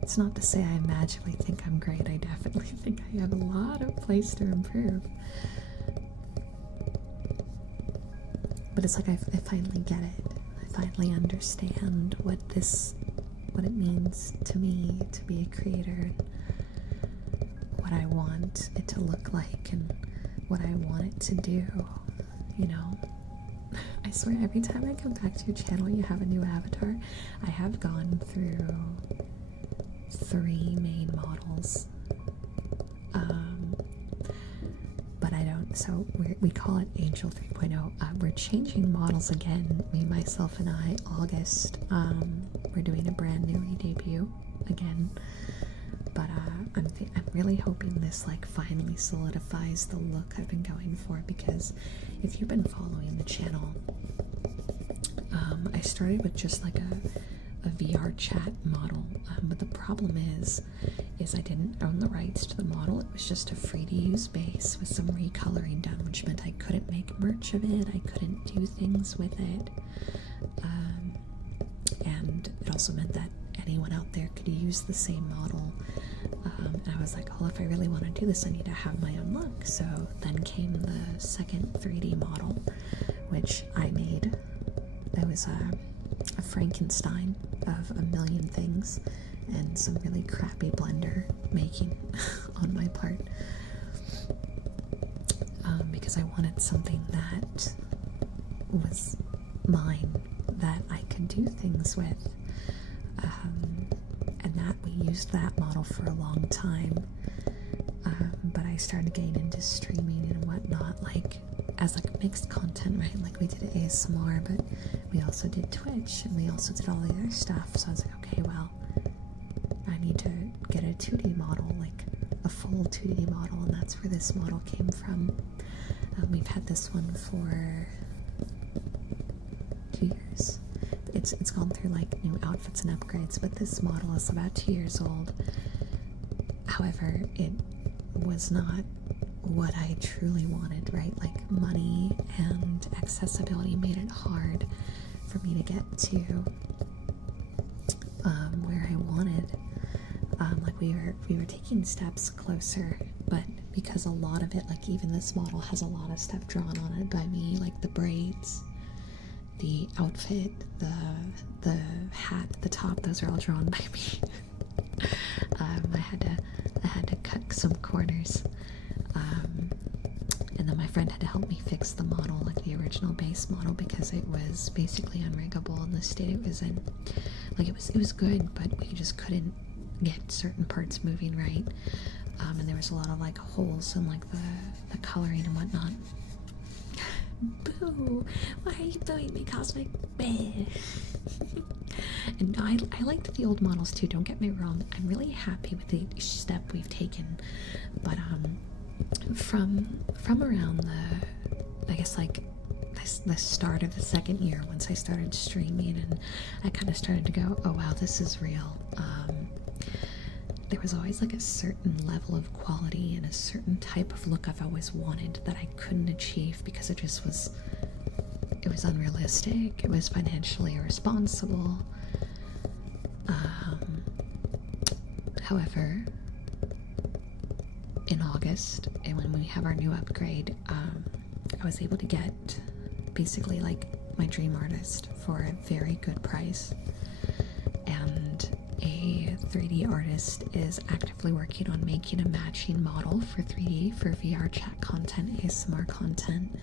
It's not to say I magically think I'm great. I definitely think I have a lot of place to improve. But it's like I finally get it. I finally understand what it means to me to be a creator, and what I want it to look like, and what I want it to do, you know? I swear, every time I come back to your channel, you have a new avatar. I have gone through 3 main models. But I don't, so we call it Angel 3.0. We're changing models again, me, myself, and I, August. We're doing a brand new re-debut again. But I'm really hoping this like finally solidifies the look I've been going for, because if you've been following the channel, I started with just like a VRchat model, but the problem is I didn't own the rights to the model. It was just a free-to-use base with some recoloring done, which meant I couldn't make merch of it, I couldn't do things with it, and it also meant that anyone out there could use the same model. And I was like, well, if I really want to do this, I need to have my own look. So then came the second 3D model, which I made. It was a Frankenstein of a million things and some really crappy blender making on my part, because I wanted something that was mine, that I could do things with, and that we used that model for a long time. but I started getting into streaming and whatnot, like as like mixed content, right? Like we did ASMR, but we also did Twitch, and we also did all the other stuff. So I was like, okay, well, I need to get a 2D model, like a full 2D model, and that's where this model came from. We've had this one for 2 years. It's gone through like new outfits and upgrades, but this model is about 2 years old. However, it was not what I truly wanted, right? Like money and accessibility made it hard for me to get to where I wanted. Like we were taking steps closer, but because a lot of it, like even this model has a lot of stuff drawn on it by me, like the braids, the outfit, the hat, the top, those are all drawn by me. I had to cut some corners, and then my friend had to help me fix the model, like the original base model, because it was basically unriggable in the state it was in. Like it was good, but we just couldn't get certain parts moving right, and there was a lot of like holes in like the coloring and whatnot. Boo! Why are you booing me, Cosmic? And I liked the old models too, don't get me wrong. I'm really happy with the step we've taken, but from around the, I guess like the start of the second year, once I started streaming and I kind of started to go, oh wow, this is real. There was always like a certain level of quality and a certain type of look I've always wanted that I couldn't achieve because it was unrealistic. It was financially irresponsible. However, in August, and when we have our new upgrade, I was able to get basically like my dream artist for a very good price, and a 3D artist is actively working on making a matching model for 3D for VRchat content, ASMR content,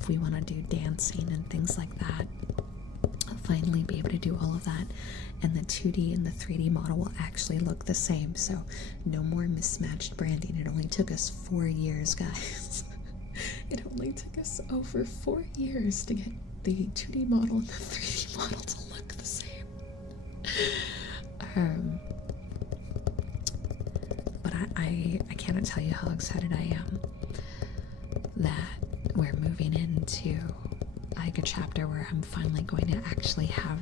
if we want to do dancing and things like that. I'll finally be able to do all of that, and the 2D and the 3D model will actually look the same, so no more mismatched branding. It only took us 4 years, guys. It only took us over 4 years to get the 2D model and the 3D model to look the same. But I cannot tell you how excited I am that we're moving into like a chapter where I'm finally going to actually have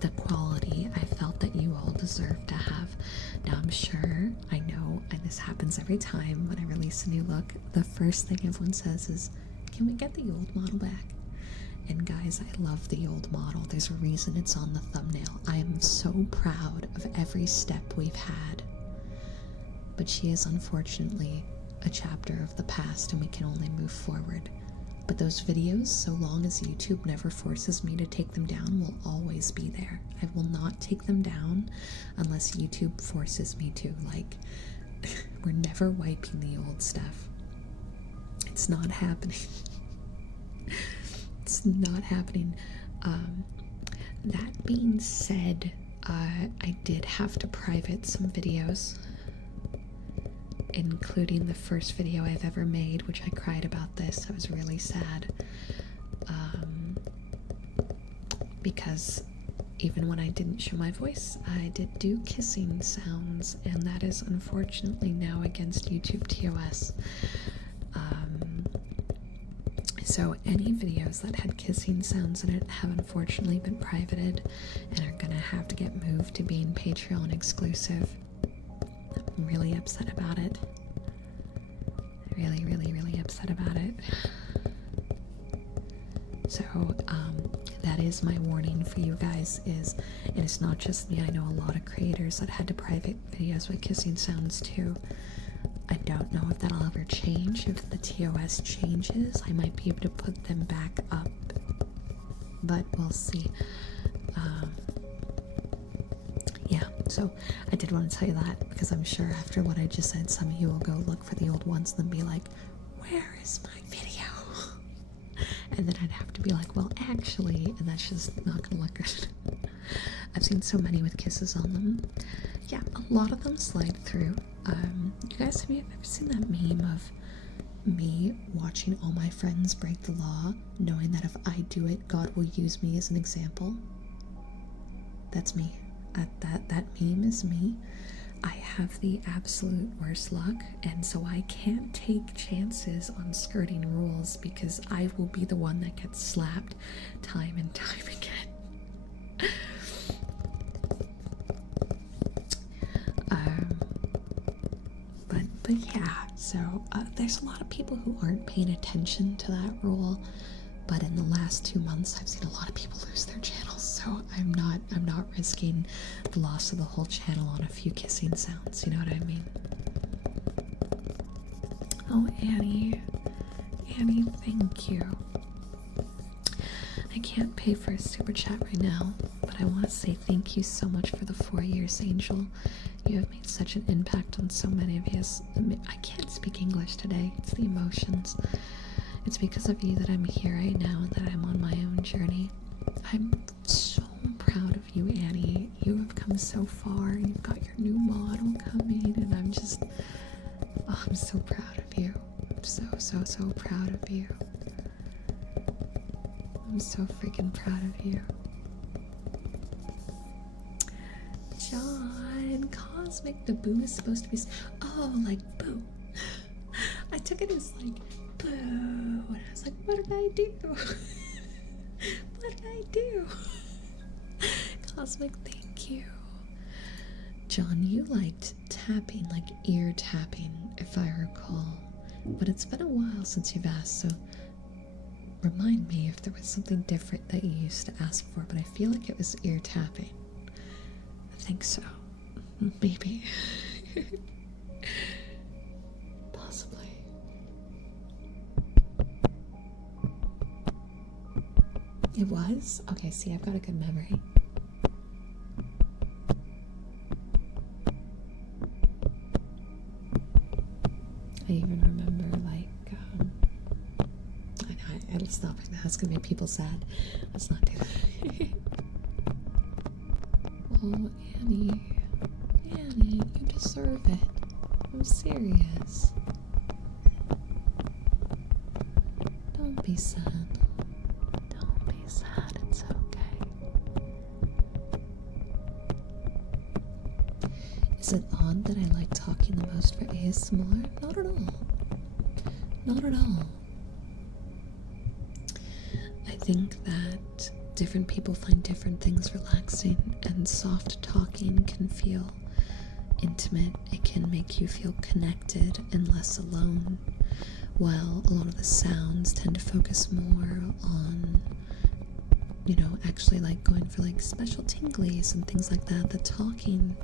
the quality I felt that you all deserve to have. Now I'm sure, I know, and this happens every time when I release a new look, the first thing everyone says is, can we get the old model back? And guys, I love the old model. There's a reason it's on the thumbnail. I am so proud of every step we've had. But she is unfortunately a chapter of the past, and we can only move forward. But those videos, so long as YouTube never forces me to take them down, will always be there. I will not take them down unless YouTube forces me to. Like, we're never wiping the old stuff. It's not happening. It's not happening. That being said, I did have to private some videos, including the first video I've ever made, which I cried about this. I was really sad. Because even when I didn't show my voice, I did do kissing sounds, and that is unfortunately now against YouTube TOS. So any videos that had kissing sounds in it have unfortunately been privated and are gonna have to get moved to being Patreon exclusive. I'm really upset about it. Really, really, really upset about it. So, that is my warning for you guys, and it's not just me. I know a lot of creators that had to private videos with kissing sounds too. I don't know if that'll ever change. If the TOS changes, I might be able to put them back up, but we'll see. Yeah, so I did want to tell you that, because I'm sure after what I just said, some of you will go look for the old ones and then be like, where is my video? And then I'd have to be like, well, actually, and that's just not gonna look good. I've seen so many with kisses on them. Yeah, a lot of them slide through. You guys, have you ever seen that meme of me watching all my friends break the law, knowing that if I do it, God will use me as an example? That's me. That meme is me. I have the absolute worst luck, and so I can't take chances on skirting rules because I will be the one that gets slapped time and time again. But yeah, so there's a lot of people who aren't paying attention to that rule, but in the last 2 months I've seen a lot of people lose their channels, so I'm not risking the loss of the whole channel on a few kissing sounds, you know what I mean? Oh, Annie, thank you. I can't pay for a super chat right now, but I want to say thank you so much for the 4 years, Angel. You have made such an impact on so many of us. I can't speak English today. It's the emotions. It's because of you that I'm here right now and that I'm on my own journey. I'm so proud of you, Annie. You have come so far. You've got your new model coming, and I'm just... Oh, I'm so proud of you. I'm so proud of you. I'm so freaking proud of you. John, Cosmic, the boo is supposed to be... Oh, like boo. I took it as like, boo. And I was like, what did I do? What did I do? Cosmic, thank you. John, you liked tapping, like ear tapping, if I recall. But it's been a while since you've asked, so remind me if there was something different that you used to ask for, but I feel like it was ear tapping. I think so. Maybe. Possibly. It was? Okay, see, I've got a good memory. I even remember, like, I know, stop it now. It's gonna make people sad. Let's not do that. Oh, Annie, you deserve it. I'm serious. Don't be sad. Don't be sad. It's okay. Is it odd that I like talking the most for ASMR? Not at all. Not at all. I think that different people find different things relaxing, and soft talking can feel intimate. It can make you feel connected and less alone, while a lot of the sounds tend to focus more on, you know, actually like going for like special tinglies and things like that. The talking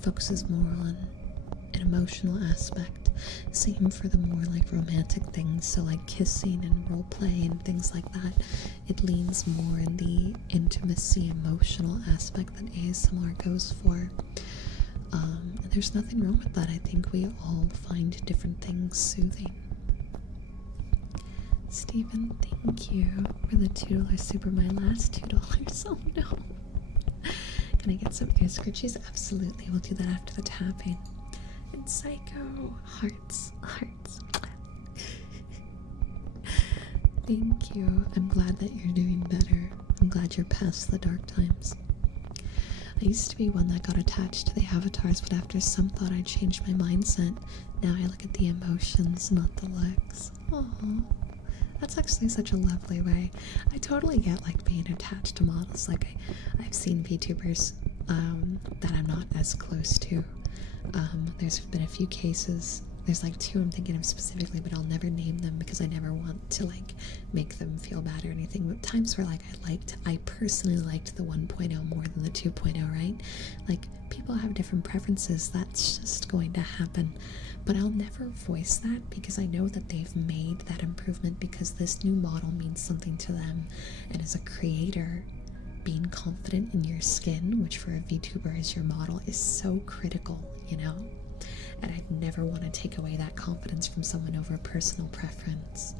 focuses more on an emotional aspect. Same for the more like romantic things, so like kissing and role play and things like that. It leans more in the intimacy, emotional aspect that ASMR goes for. And there's nothing wrong with that. I think we all find different things soothing. Stephen, thank you for the $2 super. My last $2. Oh no. Can I get some ear scritches? Absolutely. We'll do that after the tapping. And Psycho. Hearts. Thank you. I'm glad that you're doing better. I'm glad you're past the dark times. I used to be one that got attached to the avatars, but after some thought I changed my mindset. Now I look at the emotions, not the looks. Aww. That's actually such a lovely way. I totally get like being attached to models. Like I've seen VTubers that I'm not as close to. There's been a few cases. There's like 2 I'm thinking of specifically, but I'll never name them because I never want to like make them feel bad or anything. But times where like I personally liked the 1.0 more than the 2.0, right? Like people have different preferences. That's just going to happen. But I'll never voice that because I know that they've made that improvement because this new model means something to them. And as a creator, being confident in your skin, which for a VTuber is your model, is so critical, you know? And I'd never want to take away that confidence from someone over personal preference.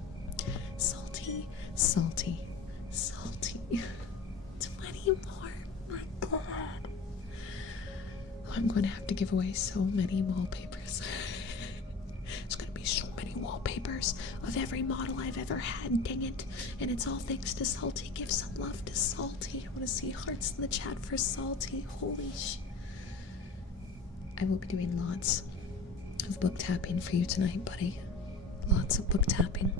Salty. 20 more. My God. I'm going to have to give away so many wallpapers. There's going to be so many wallpapers of every model I've ever had, dang it. And it's all thanks to Salty. Give some love to Salty. I want to see hearts in the chat for Salty. Holy sh... I will be doing lots of book tapping for you tonight, buddy. Lots of book tapping.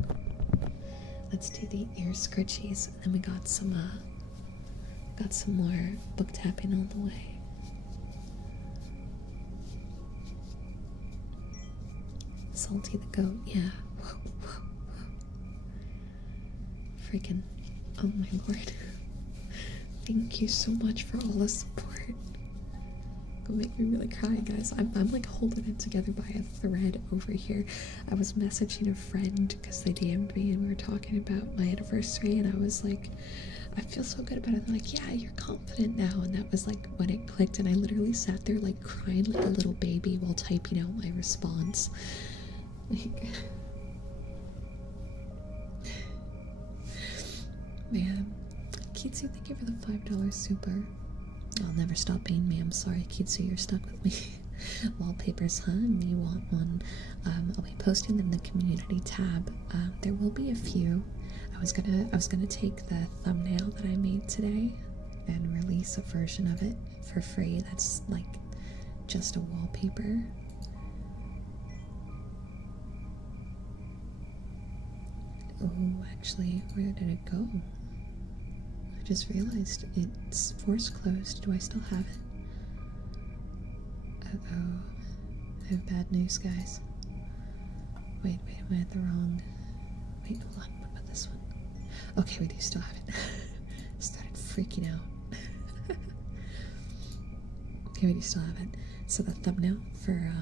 Let's do the ear scritchies, and then we got some more book tapping on the way. Salty the goat, yeah. Whoa, whoa, whoa. Freaking, oh my lord. Thank you so much for all the support. Gonna make me really cry, guys. I'm like holding it together by a thread over here. I was messaging a friend because they DM'd me and we were talking about my anniversary, and I was like, I feel so good about it. They're like, yeah, you're confident now. And that was like when it clicked, and I literally sat there like crying like a little baby while typing out my response. Like, man. Kitsu, thank you for the $5 super. I'll never stop being me. I'm sorry, Kitsu, you're stuck with me. Wallpapers, huh? You want one? I'll be posting them in the community tab. There will be a few. I was gonna take the thumbnail that I made today and release a version of it for free. That's like just a wallpaper. Oh, actually, where did it go? I just realized it's force closed. Do I still have it? Uh-oh. I have bad news, guys. Wait, am I at the wrong... Wait, hold on. What about this one? Okay, we do still have it. Started freaking out. Okay, we do still have it. So the thumbnail for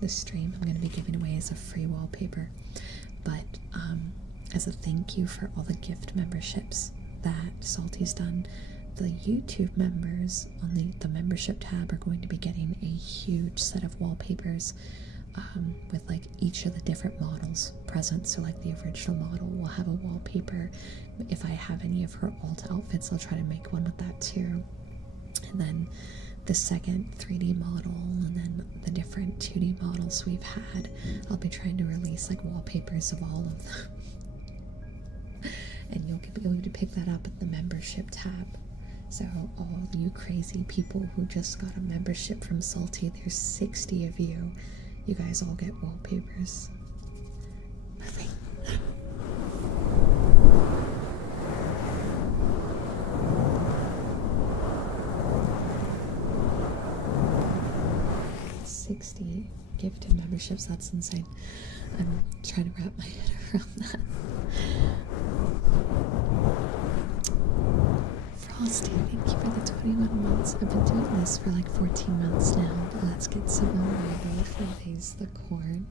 the stream I'm going to be giving away as a free wallpaper. But as a thank you for all the gift memberships that Salty's done, the YouTube members on the membership tab are going to be getting a huge set of wallpapers with like each of the different models present. So like the original model will have a wallpaper. If I have any of her alt outfits, I'll try to make one with that too. And then the second 3D model, and then the different 2D models we've had, I'll be trying to release like wallpapers of all of them. And you'll be able to pick that up at the membership tab. So all you crazy people who just got a membership from Salty, there's 60 of you. You guys all get wallpapers. Perfect. Gifted memberships, that's insane. I'm trying to wrap my head around that. Frosty, thank you for the 21 months. I've been doing this for like 14 months now. Let's get some Oregano for Raise the Corn.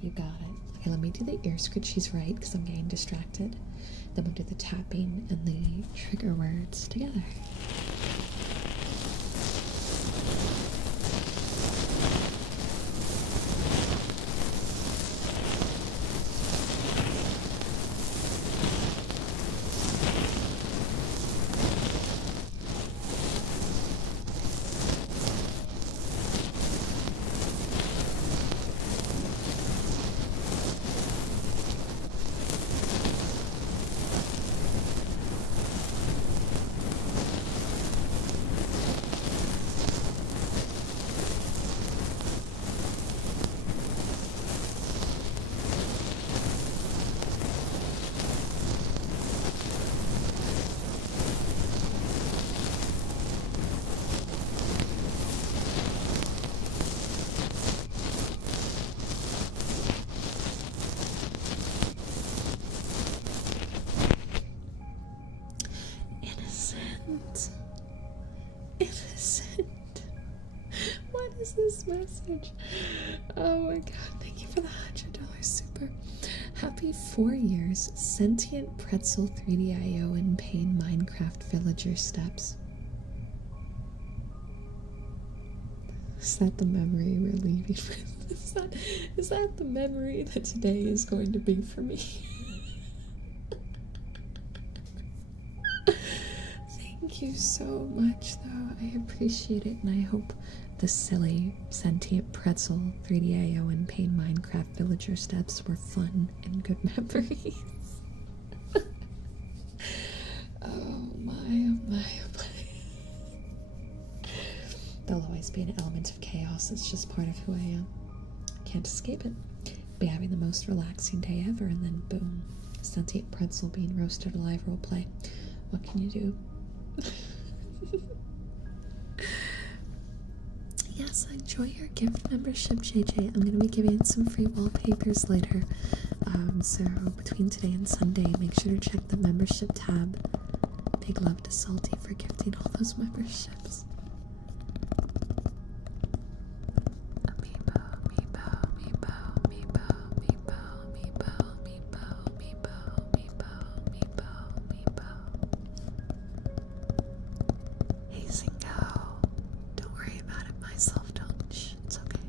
You got it. Okay, let me do the ear scritchies right because I'm getting distracted. Then we'll do the tapping and the trigger words together. Innocent. What is this message? Oh my god, thank you for the $100 super. Happy 4 years, Sentient Pretzel 3D.io in Pain Minecraft Villager Steps. Is that the memory we're leaving with? Is that the memory that today is going to be for me? Thank Thank you so much, though. I appreciate it, and I hope the silly sentient pretzel 3DIO and Pain Minecraft villager steps were fun and good memories. Oh my, oh my, oh my. There'll always be an element of chaos. It's just part of who I am. Can't escape it. Be having the most relaxing day ever, and then boom, sentient pretzel being roasted alive roleplay. What can you do? Yes, enjoy your gift membership, JJ. I'm going to be giving it some free wallpapers later. So between today and Sunday, make sure to check the membership tab. Big love to Salty for gifting all those memberships. Hey, Zingo. Don't worry about it myself, don't. Shh, it's okay.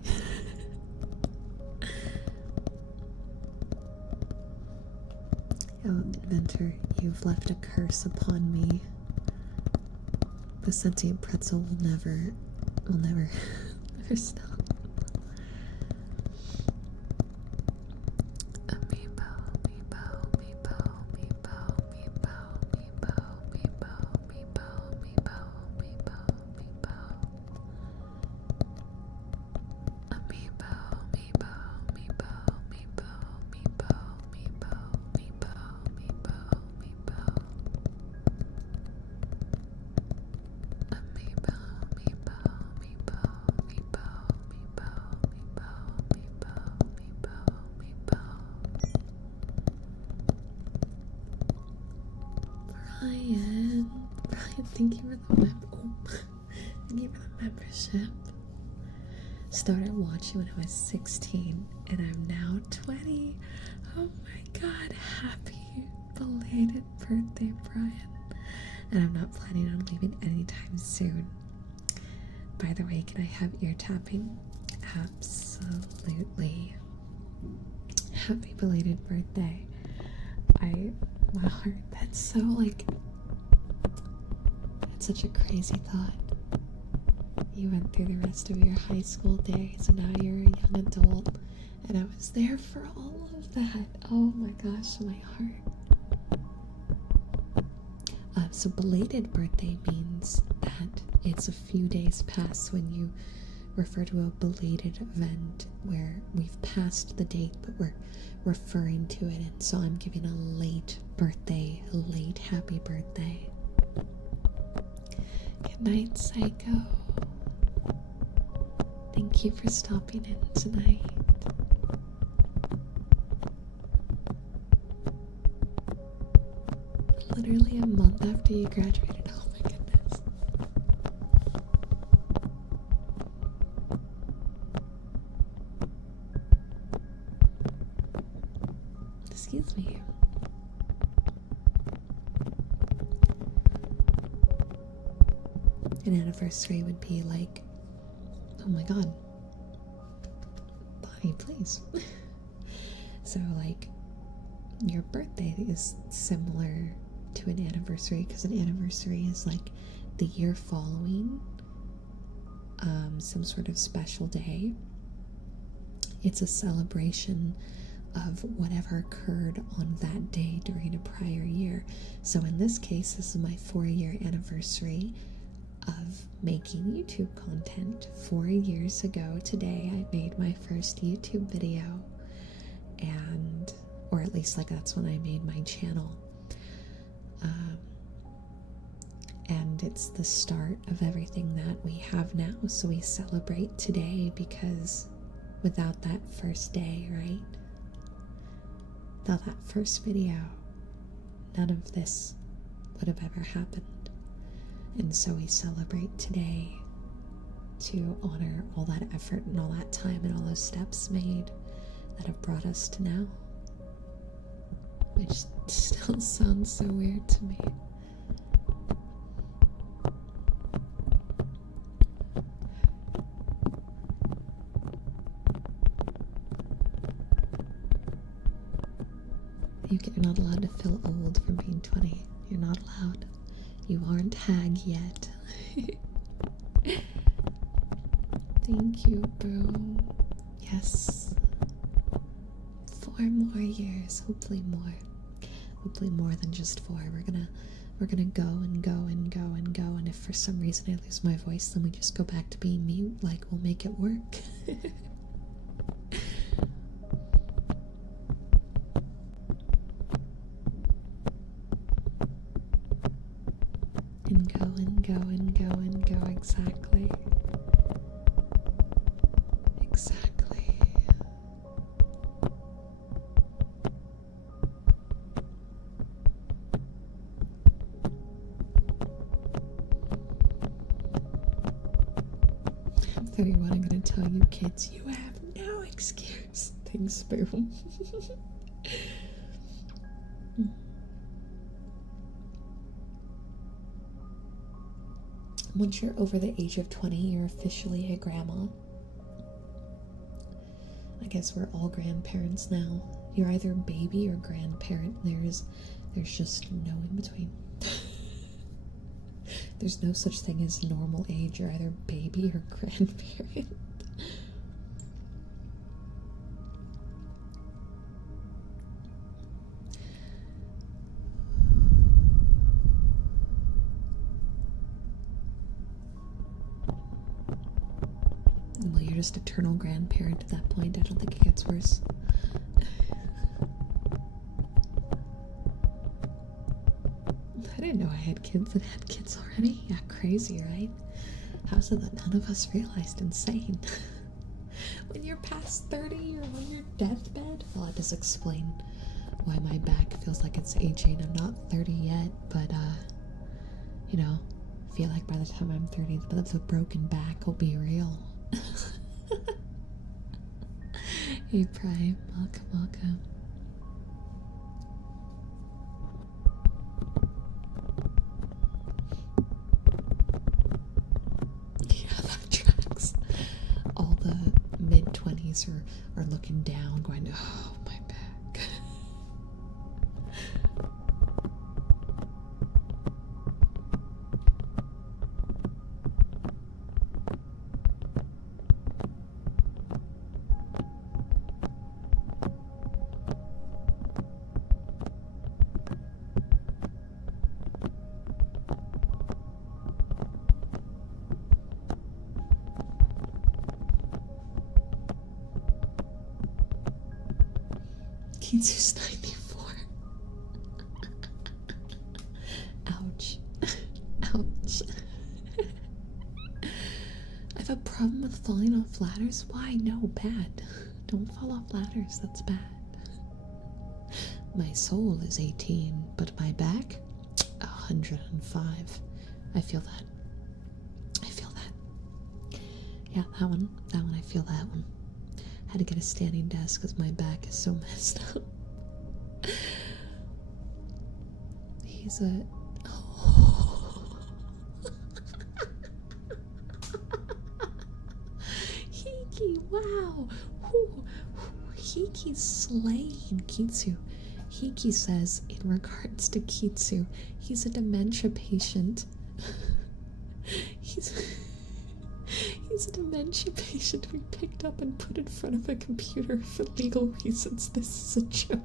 Oh, Inventor, you've left a curse upon me. The sentient pretzel will never, never stop. Amiibo, amiibo, amiibo, amiibo, amiibo, amiibo, amiibo, amiibo, amiibo, amiibo, amiibo. Amiibo, amiibo, amiibo, amiibo, amiibo, amiibo, amiibo, amiibo, amiibo. Amiibo, amiibo, amiibo, amiibo, amiibo, amiibo, amiibo, amiibo, amiibo. Brian, thank you for the thank you for the membership. Started watching when I was 16, and I'm now 20. Oh my god, happy belated birthday, Brian. And I'm not planning on leaving anytime soon. By the way, can I have ear tapping? Absolutely. Happy belated birthday. My heart, that's so like, it's such a crazy thought. You went through the rest of your high school days, and now you're a young adult, and I was there for all of that. Oh my gosh, my heart. So belated birthday means that it's a few days past when you refer to a belated event where we've passed the date, but we're referring to it, and so I'm giving a late birthday, a late happy birthday. Good night, Psycho. Thank you for stopping in tonight. Literally a month after you graduated. Oh my goodness. Excuse me. An anniversary would be like, oh my god, Bonnie, please. So like, your birthday is similar to an anniversary, because an anniversary is like the year following some sort of special day. It's a celebration of whatever occurred on that day during a prior year. So in this case, this is my 4-year anniversary of making YouTube content. 4 years ago today, I made my first YouTube video, and or at least like that's when I made my channel. And it's the start of everything that we have now. So we celebrate today, because without that first day, right? Without that first video, none of this would have ever happened. And so we celebrate today to honor all that effort and all that time and all those steps made that have brought us to now. Which still sounds so weird to me. You're not allowed to feel old from being 20. You're not allowed. You aren't hag yet. Thank you, bro. Yes. 4 more years, hopefully more. Hopefully more than just 4. We're gonna go and go and go and go, and if for some reason I lose my voice, then we just go back to being mute. Like, we'll make it work. And go and go and go and go, exactly. Exactly. I'm 31, I'm gonna tell you kids, you have no excuse. Thanks, boom. Once you're over the age of 20, you're officially a grandma. I guess we're all grandparents now. You're either baby or grandparent. There's just no in between. There's no such thing as normal age. You're either baby or grandparent. Well, you're just eternal grandparent at that point. I don't think it gets worse. I didn't know I had kids that had kids already. Yeah, crazy, right? How's it that none of us realized? Insane. When you're past 30 or on your deathbed? Well, that does explain why my back feels like it's aging. I'm not 30 yet, but, you know, I feel like by the time I'm 30, the broken back will be real. Hey Prime, welcome. Yeah, that tracks. All the mid-20s are looking down, going, oh, my back. Kitsu's 94. Ouch. Ouch. I have a problem with falling off ladders. Why? No, bad. Don't fall off ladders, that's bad. My soul is 18, but my back, 105. I feel that. I feel that. Yeah, that one, I feel that one. Had to get a standing desk because my back is so messed up. He's a... Oh. Hiki, wow. Hiki's slaying Kitsu. Hiki says, in regards to Kitsu, he's a dementia patient. He's a dementia patient we picked up and put in front of a computer for legal reasons. This is a joke.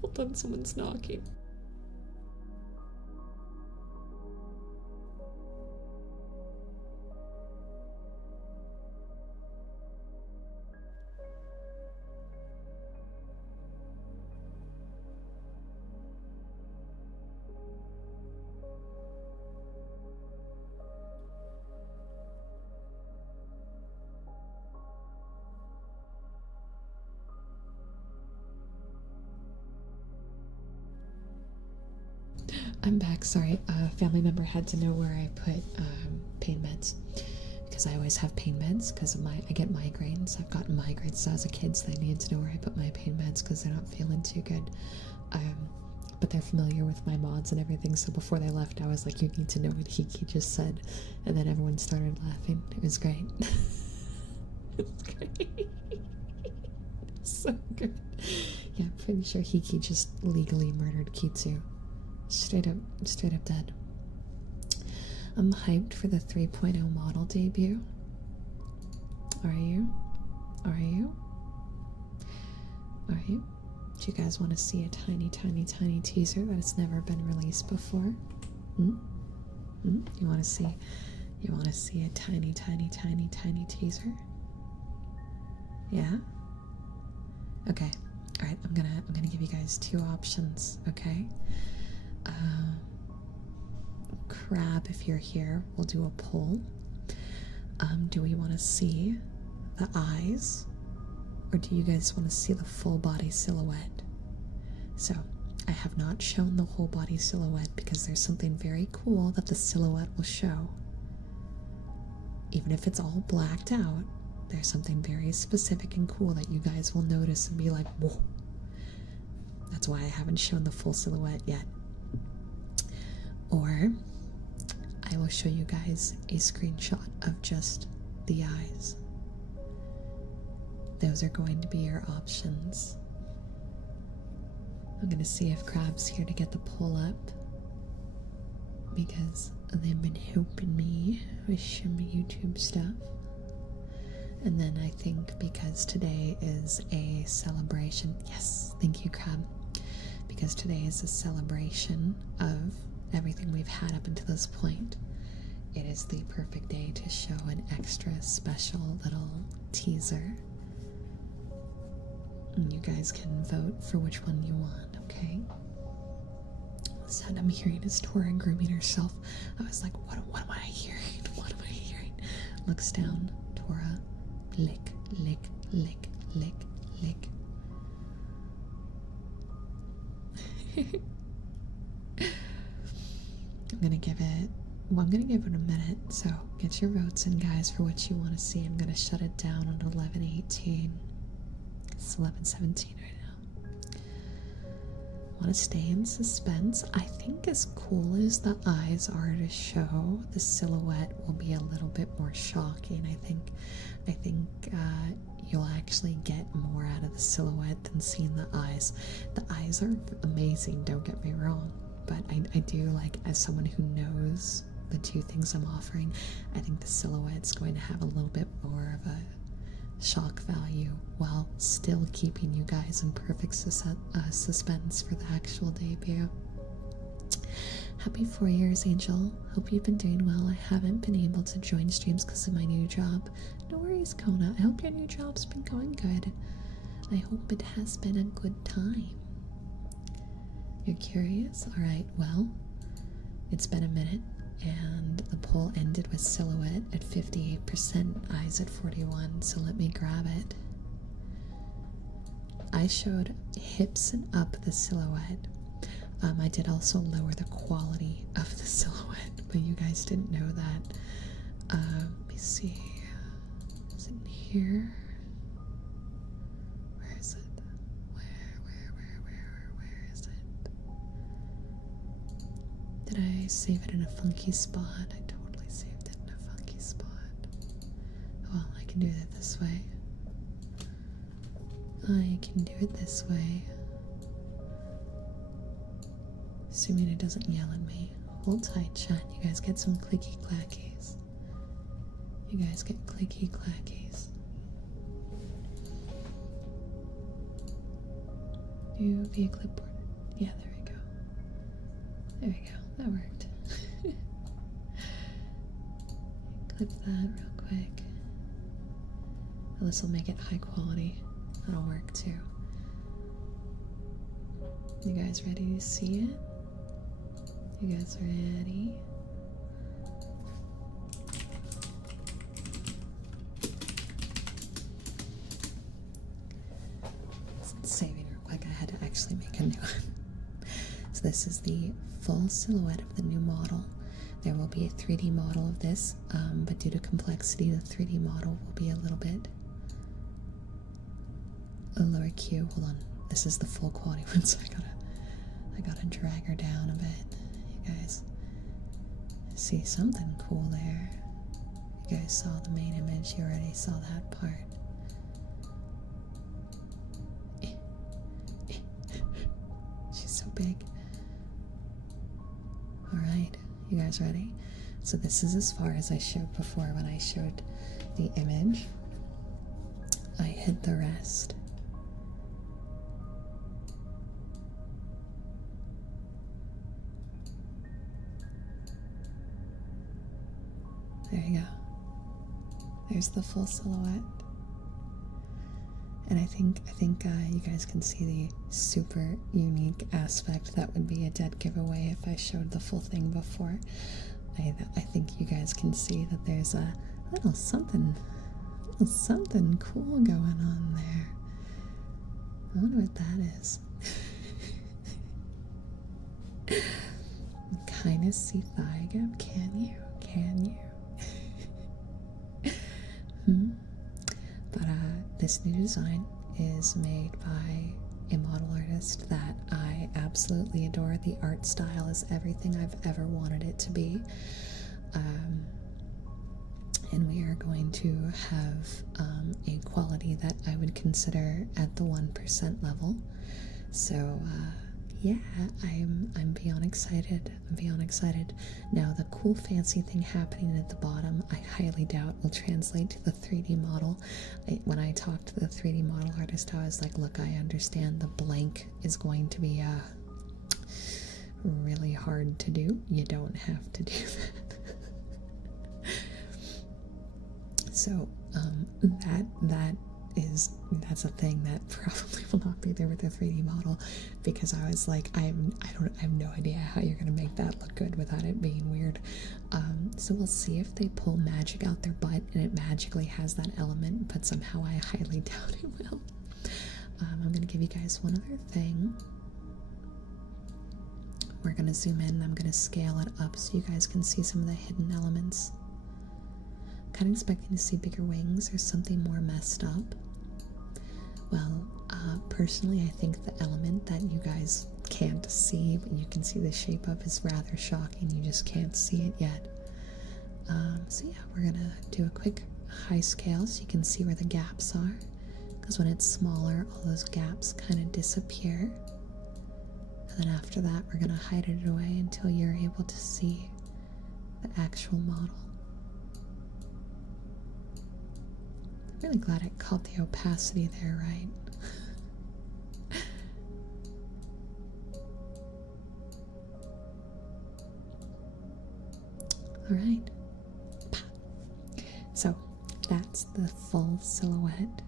Hold on, someone's knocking. I'm back, sorry. A family member had to know where I put pain meds, because I always have pain meds because of I get migraines. I've gotten migraines as a kid, so they needed to know where I put my pain meds because they're not feeling too good. But they're familiar with my mods and everything, so before they left I was like, you need to know what Hiki just said, and then everyone started laughing. It was great. It was great. So good. Yeah, I'm pretty sure Hiki just legally murdered Kitsu. Straight up dead. I'm hyped for the 3.0 model debut. Are you? Are you? Are you? Do you guys want to see a tiny, tiny, tiny teaser that has never been released before? Hmm? Hmm? You want to see? You want to see a tiny, tiny, tiny, tiny teaser? Yeah. Okay. All right. I'm gonna give you guys two options. Okay. Crab, if you're here, we'll do a poll. Do we want to see the eyes, or do you guys want to see the full body silhouette? So, I have not shown the whole body silhouette because there's something very cool that the silhouette will show. Even if it's all blacked out, there's something very specific and cool that you guys will notice and be like, whoa. That's why I haven't shown the full silhouette yet. Or I will show you guys a screenshot of just the eyes. Those are going to be your options. I'm gonna see if Crab's here to get the poll up, because they've been helping me with some YouTube stuff. And then I think because today is a celebration, yes, thank you, Crab, because today is a celebration of everything we've had up until this point, it is the perfect day to show an extra special little teaser. And you guys can vote for which one you want, okay? The sound I'm hearing is Tora grooming herself. I was like, what am I hearing? What am I hearing? Looks down, Tora, lick, lick, lick, lick, lick. I'm gonna give it a minute, so get your votes in, guys, for what you want to see. I'm gonna shut it down on 11:18. It's 11:17 right now. Want to stay in suspense? I think as cool as the eyes are to show, the silhouette will be a little bit more shocking. I think you'll actually get more out of the silhouette than seeing the eyes. The eyes are amazing, don't get me wrong, but I do, like, as someone who knows the two things I'm offering, I think the silhouette's going to have a little bit more of a shock value while still keeping you guys in perfect suspense for the actual debut. Happy 4 years, Angel. Hope you've been doing well. I haven't been able to join streams because of my new job. No worries, Kona. I hope your new job's been going good. I hope it has been a good time. You're curious? Alright, well, it's been a minute, and the poll ended with silhouette at 58%, eyes at 41%, so let me grab it. I showed hips and up the silhouette. I did also lower the quality of the silhouette, but you guys didn't know that. Let me see. Is it in here? Where is it? Where is it? Did I save it in a funky spot? I totally saved it in a funky spot. Well, I can do it this way. I can do it this way. Assuming it doesn't yell at me. Hold tight, chat. You guys get some clicky clackies. You guys get clicky clackies. Do via clipboard. Yeah, there we go. There we go. That worked. Clip that real quick. Oh, this will make it high quality. That'll work too. You guys ready to see it? You guys ready? Saving real quick. I had to actually make a new one. So this is the full silhouette of the new model. There will be a 3D model of this, but due to complexity, the 3D model will be a little bit a lower Q. Hold on. This is the full quality one, so I gotta drag her down a bit. You guys see something cool there. You guys saw the main image, you already saw that part. She's so big. Alright, you guys ready? So this is as far as I showed before when I showed the image. I hid the rest. There you go. There's the full silhouette. And I think you guys can see the super unique aspect that would be a dead giveaway if I showed the full thing before. I think you guys can see that there's a little something cool going on there. I wonder what that is. Kind of see thigh gap, can you? But this new design is made by a model artist that I absolutely adore. The art style is everything I've ever wanted it to be. And we are going to have a quality that I would consider at the 1% level. So yeah, I'm beyond excited. Now the cool fancy thing happening at the bottom, I highly doubt will translate to the 3D model. When I talked to the 3D model artist, I was like, look, I understand the blank is going to be really hard to do. You don't have to do that. So that's a thing that probably will not be there with the 3D model, because I was like, I have no idea how you're gonna make that look good without it being weird. So we'll see if they pull magic out their butt and it magically has that element, but somehow I highly doubt it will. I'm gonna give you guys one other thing. We're gonna zoom in and I'm gonna scale it up so you guys can see some of the hidden elements. Kind of expecting to see bigger wings or something more messed up. Well, personally, I think the element that you guys can't see, but you can see the shape of, is rather shocking. You just can't see it yet. So yeah, we're gonna do a quick high scale so you can see where the gaps are. Because when it's smaller, all those gaps kind of disappear. And then after that, we're gonna hide it away until you're able to see the actual model. Really glad it caught the opacity there, right? All right. So that's the full silhouette,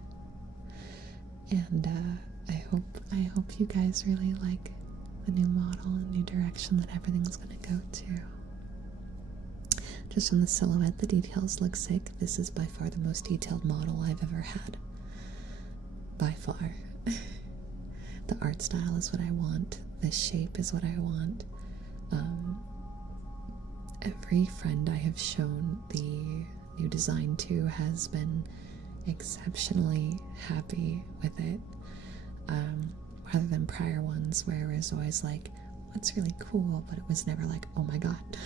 and I hope you guys really like the new model and new direction that everything's gonna go to. Just from the silhouette, the details look sick. This is by far the most detailed model I've ever had. By far. The art style is what I want. The shape is what I want. Every friend I have shown the new design to has been exceptionally happy with it. Rather than prior ones where it was always like, what's really cool, but it was never like, oh my god.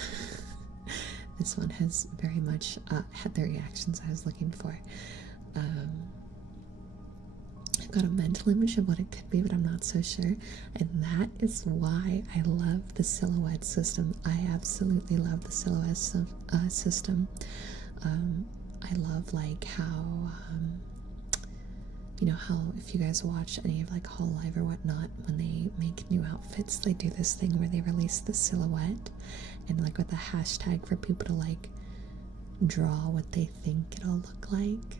This one has very much had the reactions I was looking for. I've got a mental image of what it could be, but I'm not so sure. And that is why I love the silhouette system. I absolutely love the silhouette system. I love like how, you know, how if you guys watch any of like Hall Live or whatnot, when they make new outfits, they do this thing where they release the silhouette and like with a hashtag for people to like draw what they think it'll look like.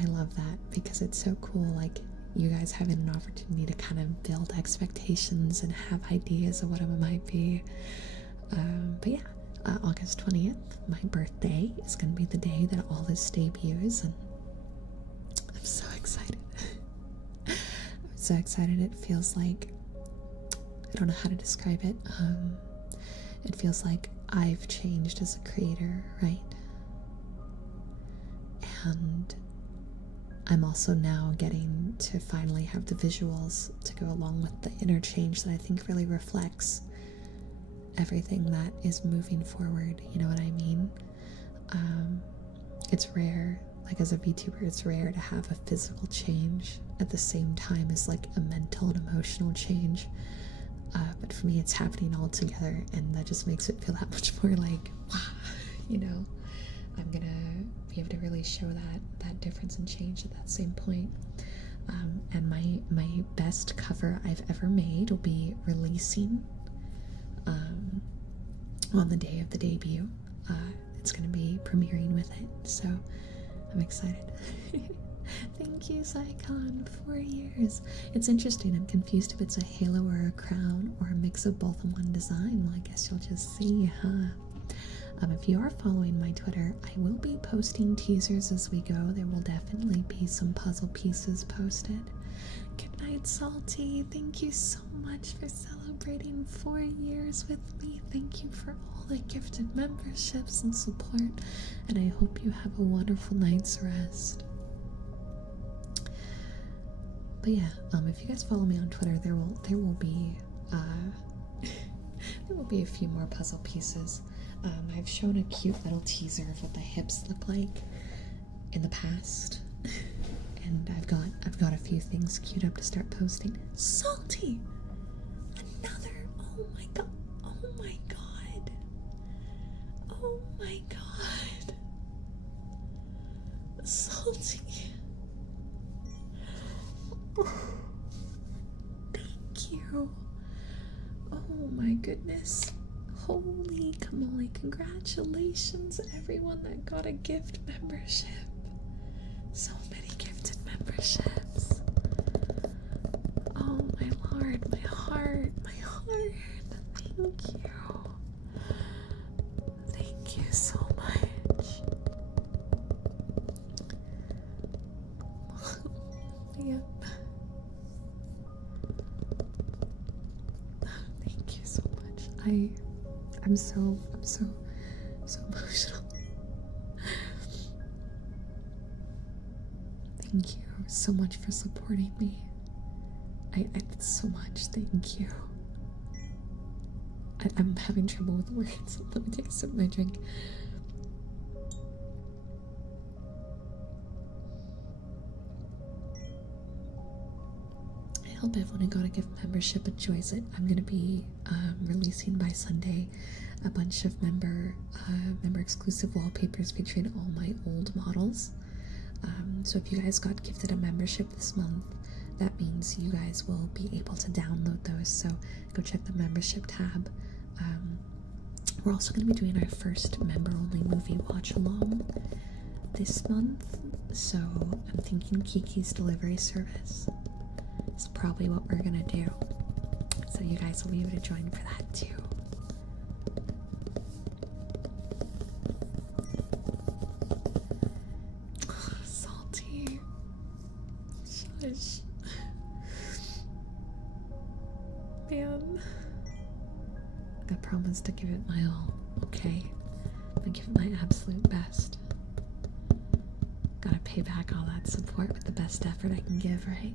I love that because it's so cool, like you guys having an opportunity to kind of build expectations and have ideas of what it might be. But yeah, August 20th, my birthday, is going to be the day that all this debuts, and I'm so excited. I'm so excited. It feels like, I don't know how to describe it. It feels like I've changed as a creator, right? And I'm also now getting to finally have the visuals to go along with the interchange that I think really reflects everything that is moving forward. You know what I mean? It's rare, like as a VTuber, it's rare to have a physical change at the same time as like a mental and emotional change. But for me, it's happening all together, and that just makes it feel that much more like, wow, you know, I'm gonna be able to really show that difference and change at that same point. And my best cover I've ever made will be releasing on the day of the debut. It's gonna be premiering with it, so I'm excited. Thank you, Zycon. 4 years. It's interesting. I'm confused if it's a halo or a crown or a mix of both in one design. Well, I guess you'll just see, huh? If you are following my Twitter, I will be posting teasers as we go. There will definitely be some puzzle pieces posted. Good night, Salty. Thank you so much for celebrating 4 years with me. Thank you for all the gifted memberships and support, and I hope you have a wonderful night's rest. But yeah, if you guys follow me on Twitter, there will be there will be a few more puzzle pieces. I've shown a cute little teaser of what the hips look like in the past, and I've got a few things queued up to start posting. Salty, another. Oh my god! Oh my god! Oh my god! Salty. Thank you. Oh my goodness. Holy camole, congratulations everyone that got a gift membership. So many gifted memberships. Oh my lord, my heart, my heart. Thank you. Thank you so much. Man. Thank you so much. I'm so emotional. Thank you so much for supporting me. I so much. Thank you. I'm having trouble with words. Let me take a sip of my drink. I hope everyone who got a gift membership enjoys it. I'm gonna be releasing by Sunday a bunch of member exclusive wallpapers featuring all my old models. So if you guys got gifted a membership this month, that means you guys will be able to download those. So go check the membership tab. We're also going to be doing our first member-only movie watch-along this month. So I'm thinking Kiki's Delivery Service is probably what we're going to do. So you guys will be able to join for that too. Salty. Shush. Man. I promise to give it my all, okay? I give it my absolute best. Gotta pay back all that support with the best effort I can give, right?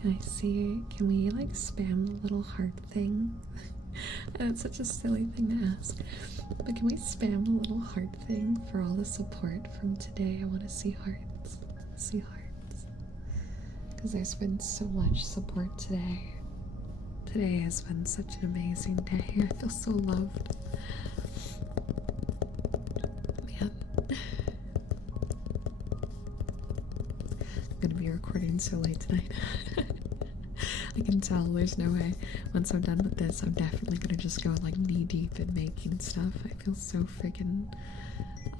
Can I see, can we like spam the little heart thing? And it's such a silly thing to ask, but can we spam the little heart thing for all the support from today? I want to see hearts. See hearts. Because there's been so much support today. Today has been such an amazing day. I feel so loved. Man. I'm gonna be recording so late tonight. I can tell there's no way. Once I'm done with this, I'm definitely gonna just go like knee deep in making stuff. I feel so freaking.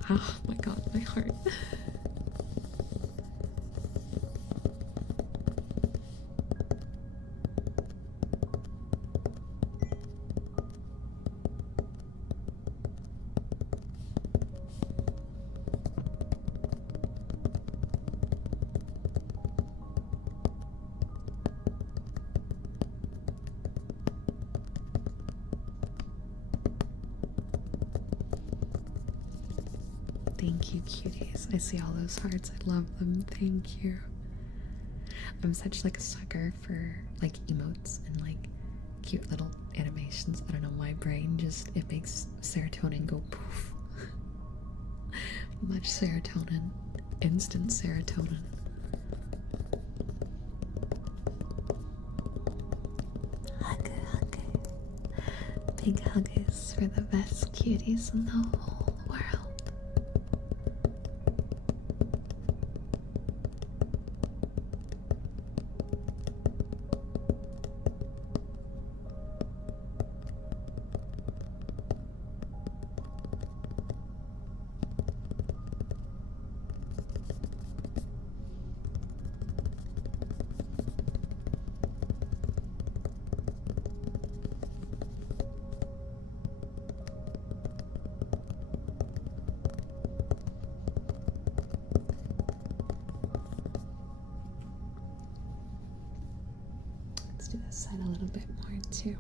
Oh my god, my heart. Thank you, cuties. I see all those hearts. I love them. Thank you. I'm such like a sucker for like emotes and like cute little animations. I don't know, my brain just, it makes serotonin go poof. Much serotonin, instant serotonin. Hugger. Big huggers for the best cuties in the whole world. Let's do this side a little bit more too.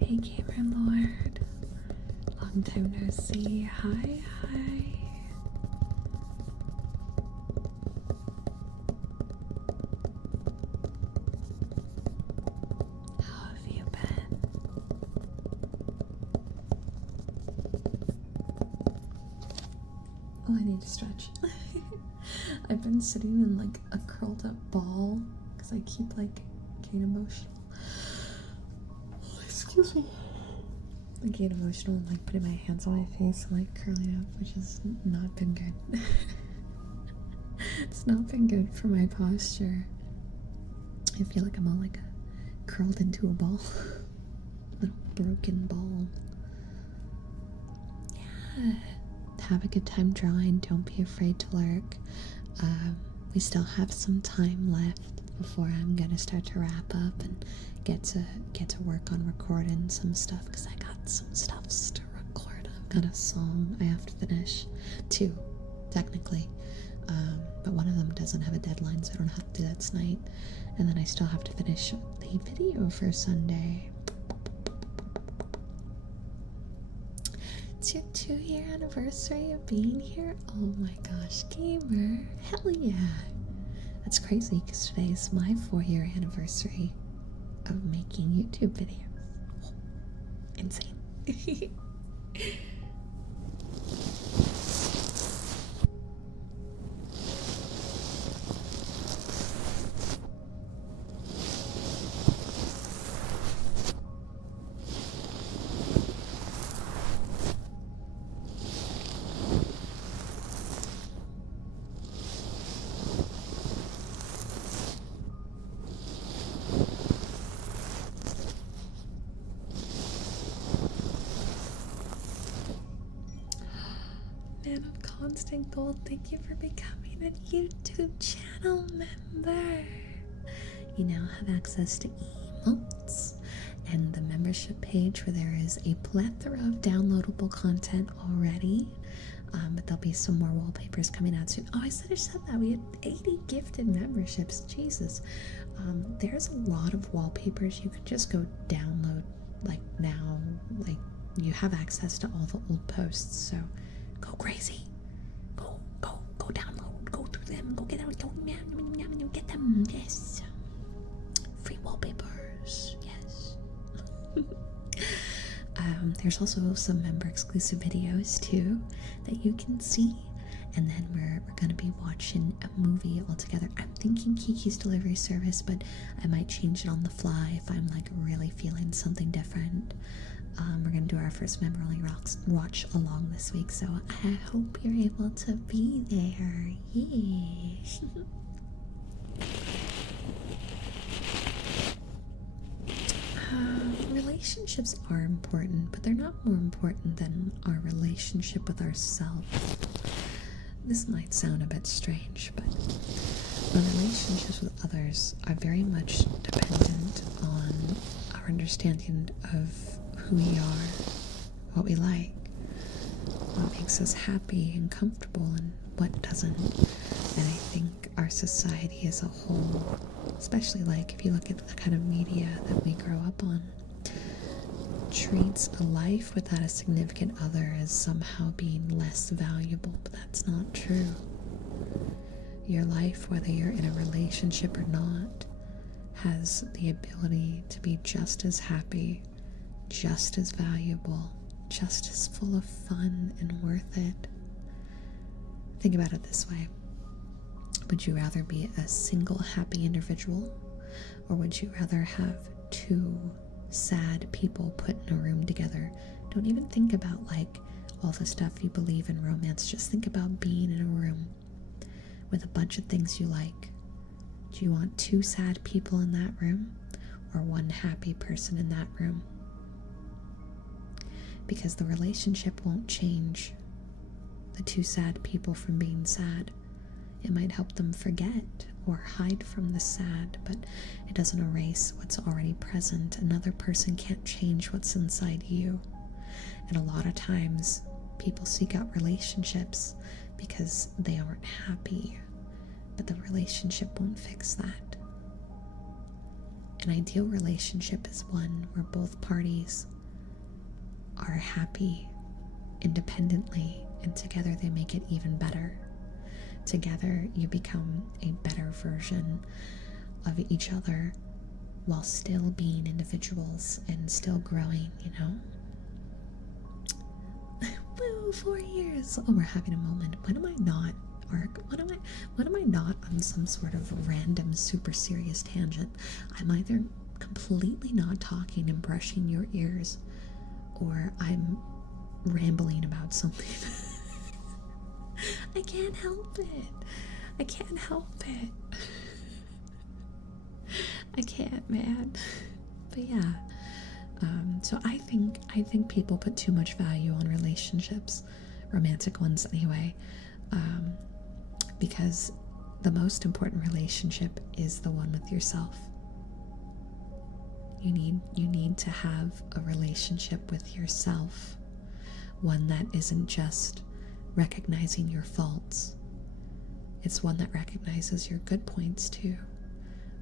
Hey Gamer Lord, long time no see. Hi. How have you been? Oh, I need to stretch. I've been sitting in like a curled up ball because I keep like getting emotional. Oh, excuse me. I get emotional and like putting my hands on my face and like curling up, which has not been good. It's not been good for my posture. I feel like I'm all like curled into a ball. Little broken ball. Yeah. Have a good time drawing. Don't be afraid to lurk. We still have some time left before I'm gonna start to wrap up and get to work on recording some stuff, because I got some stuffs to record. I've got a song I have to finish, 2 technically, but one of them doesn't have a deadline, so I don't have to do that tonight. And then I still have to finish the video for Sunday. It's your 2-year anniversary of being here. Oh my gosh, Gamer, hell yeah. That's crazy because today is my 4-year anniversary of making YouTube videos. Insane. Man of Constant Gold, thank you for becoming a YouTube channel member. You now have access to emotes and the membership page where there is a plethora of downloadable content already. But there'll be some more wallpapers coming out soon. Oh, I should have said that. We had 80 gifted memberships. Jesus. There's a lot of wallpapers you can just go download like now. Like, you have access to all the old posts, so go crazy. Go download. Go through them. Go get them. Go get them. Yes. Free wallpapers. Yes. There's also some member exclusive videos too that you can see. And then we're going to be watching a movie all together. I'm thinking Kiki's Delivery Service, but I might change it on the fly if I'm like really feeling something different. We're going to do our first member-only watch along this week, so I hope you're able to be there. Yeah. Relationships are important, but they're not more important than our relationship with ourselves. This might sound a bit strange, but our relationships with others are very much dependent on our understanding of who we are, what we like, what makes us happy and comfortable, and what doesn't. And I think our society as a whole especially like if you look at the kind of media that we grow up on, treats a life without a significant other as somehow being less valuable, but that's not true. Your life, whether you're in a relationship or not, has the ability to be just as happy, just as valuable, just as full of fun and worth it. Think about it this way. Would you rather be a single happy individual, or would you rather have two sad people put in a room together? Don't even think about like all the stuff you believe in romance. Just think about being in a room with a bunch of things you like. Do you want two sad people in that room, or one happy person in that room? Because the relationship won't change the two sad people from being sad. It might help them forget or hide from the sad, but it doesn't erase what's already present. Another person can't change what's inside you. And a lot of times people seek out relationships because they aren't happy, but the relationship won't fix that. An ideal relationship is one where both parties are happy independently, and together they make it even better. Together you become a better version of each other while still being individuals and still growing, you know? Woo, 4 years. Oh, we're having a moment. When am I not, Ark? When am I not on some sort of random super serious tangent? I'm either completely not talking and brushing your ears, or I'm rambling about something. I can't help it. I can't help it. I can't, man. But yeah. So I think people put too much value on relationships, romantic ones anyway, because the most important relationship is the one with yourself. You need to have a relationship with yourself, one that isn't just recognizing your faults. It's one that recognizes your good points too.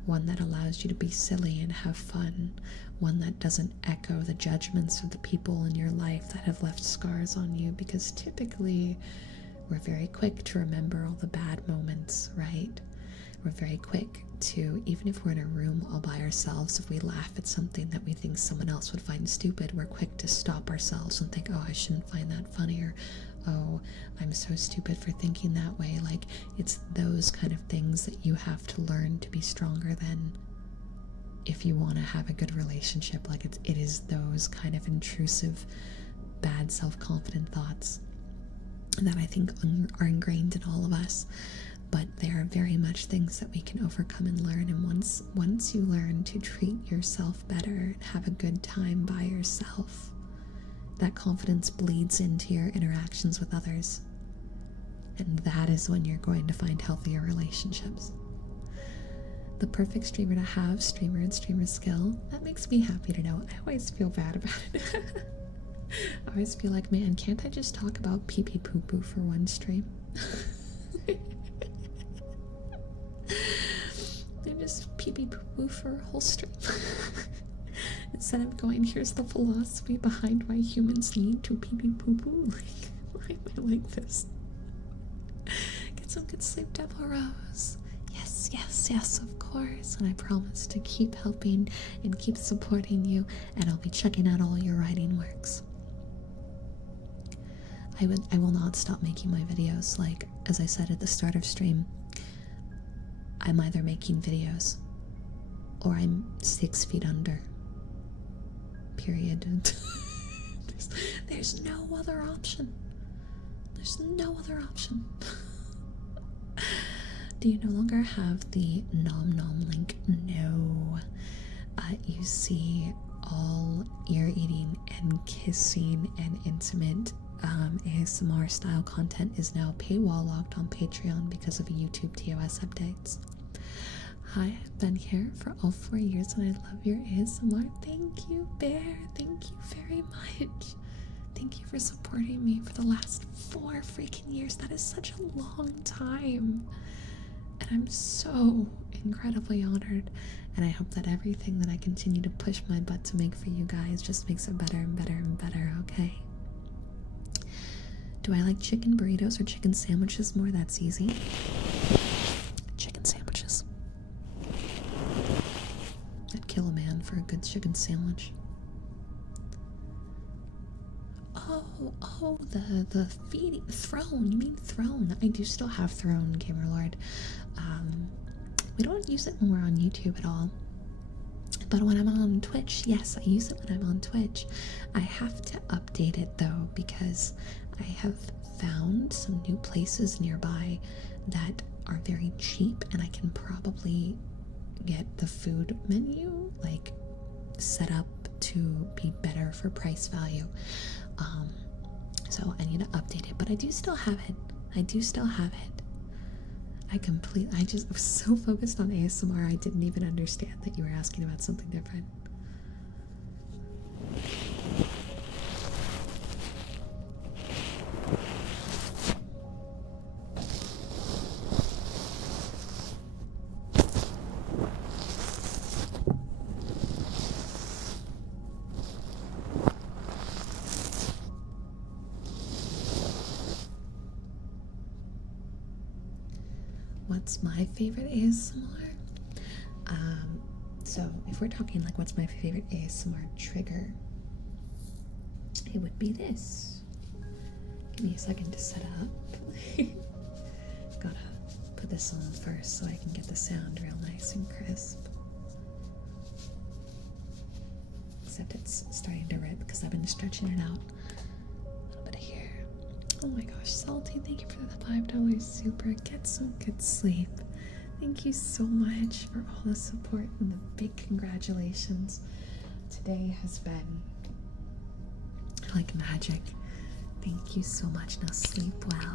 One that allows you to be silly and have fun. One that doesn't echo the judgments of the people in your life that have left scars on you, because typically we're very quick to remember all the bad moments, right? We're very quick to, even if we're in a room all by ourselves, if we laugh at something that we think someone else would find stupid, we're quick to stop ourselves and think, oh, I shouldn't find that funny, or oh, I'm so stupid for thinking that way. Like, it's those kind of things that you have to learn to be stronger than if you want to have a good relationship. Like, it is those kind of intrusive, bad self-confident thoughts that I think are ingrained in all of us. But they are very much things that we can overcome and learn. And once you learn to treat yourself better and have a good time by yourself, that confidence bleeds into your interactions with others. And that is when you're going to find healthier relationships. The perfect streamer to have, streamer and streamer skill, that makes me happy to know. I always feel bad about it. I always feel like, man, can't I just talk about pee-pee poo-poo for one stream? They just pee-pee poo-poo for a whole stream. Instead of going, here's the philosophy behind why humans need to pee-pee poo-poo. Like, why am I like this? Get some good sleep, Devil Rose. Yes, yes, yes, of course. And I promise to keep helping and keep supporting you, and I'll be checking out all your writing works. I will not stop making my videos. Like, as I said at the start of stream, I'm either making videos or I'm 6 feet under. Period. There's no other option. There's no other option. Do you no longer have the nom nom link? No. You see, all ear eating and kissing and intimate ASMR style content is now paywall locked on Patreon because of YouTube TOS updates. Hi, I've been here for all 4 years and I love your ASMR. Thank you, Bear. Thank you very much. Thank you for supporting me for the last 4 freaking years. That is such a long time. And I'm so incredibly honored, and I hope that everything that I continue to push my butt to make for you guys just makes it better and better and better, okay? Do I like chicken burritos or chicken sandwiches more? That's easy. Chicken sandwiches. I'd kill a man for a good chicken sandwich. Oh, the feeding throne. You mean throne? I do still have throne, Gamerlord. We don't use it when we're on YouTube at all. But when I'm on Twitch, yes, I use it when I'm on Twitch. I have to update it though, because I have found some new places nearby that are very cheap, and I can probably get the food menu like set up to be better for price value. So I need to update it, but I do still have it. I just was so focused on ASMR, I didn't even understand that you were asking about something different. What's my favorite ASMR? So if we're talking like what's my favorite ASMR trigger, it would be this. Give me a second to set up. Gotta put this on first so I can get the sound real nice and crisp. Except it's starting to rip because I've been stretching it out. A little bit of here. Oh my gosh, Salty, thank you for the $5 super. Get some good sleep. Thank you so much for all the support and the big congratulations. Today has been like magic. Thank you so much. Now sleep well.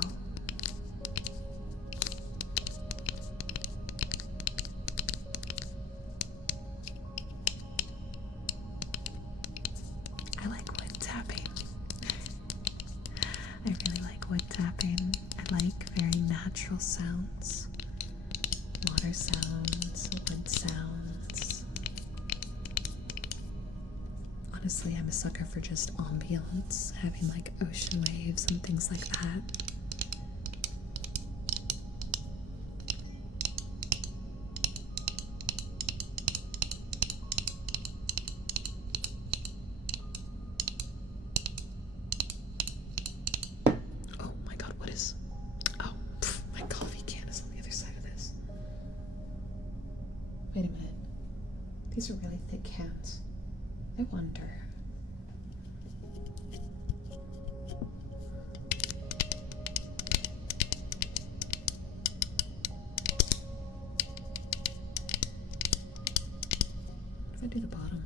I like wood tapping. I really like wood tapping. I like very natural sounds. Water sounds, wood sounds. Honestly, I'm a sucker for just ambience, having like ocean waves and things like that. Oh my god, what is... Oh, my coffee can is on the other side of this. Wait a minute. These are really thick cans. I wonder. If I do the bottom.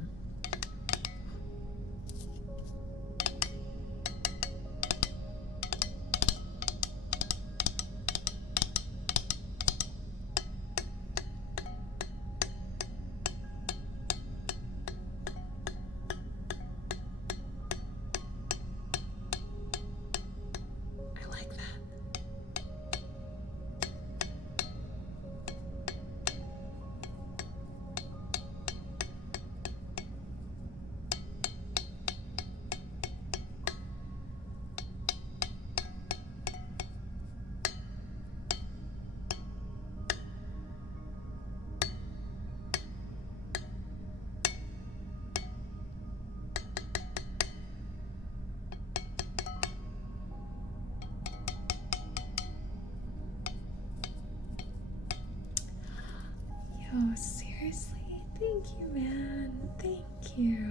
Oh, seriously? Thank you, man. Thank you.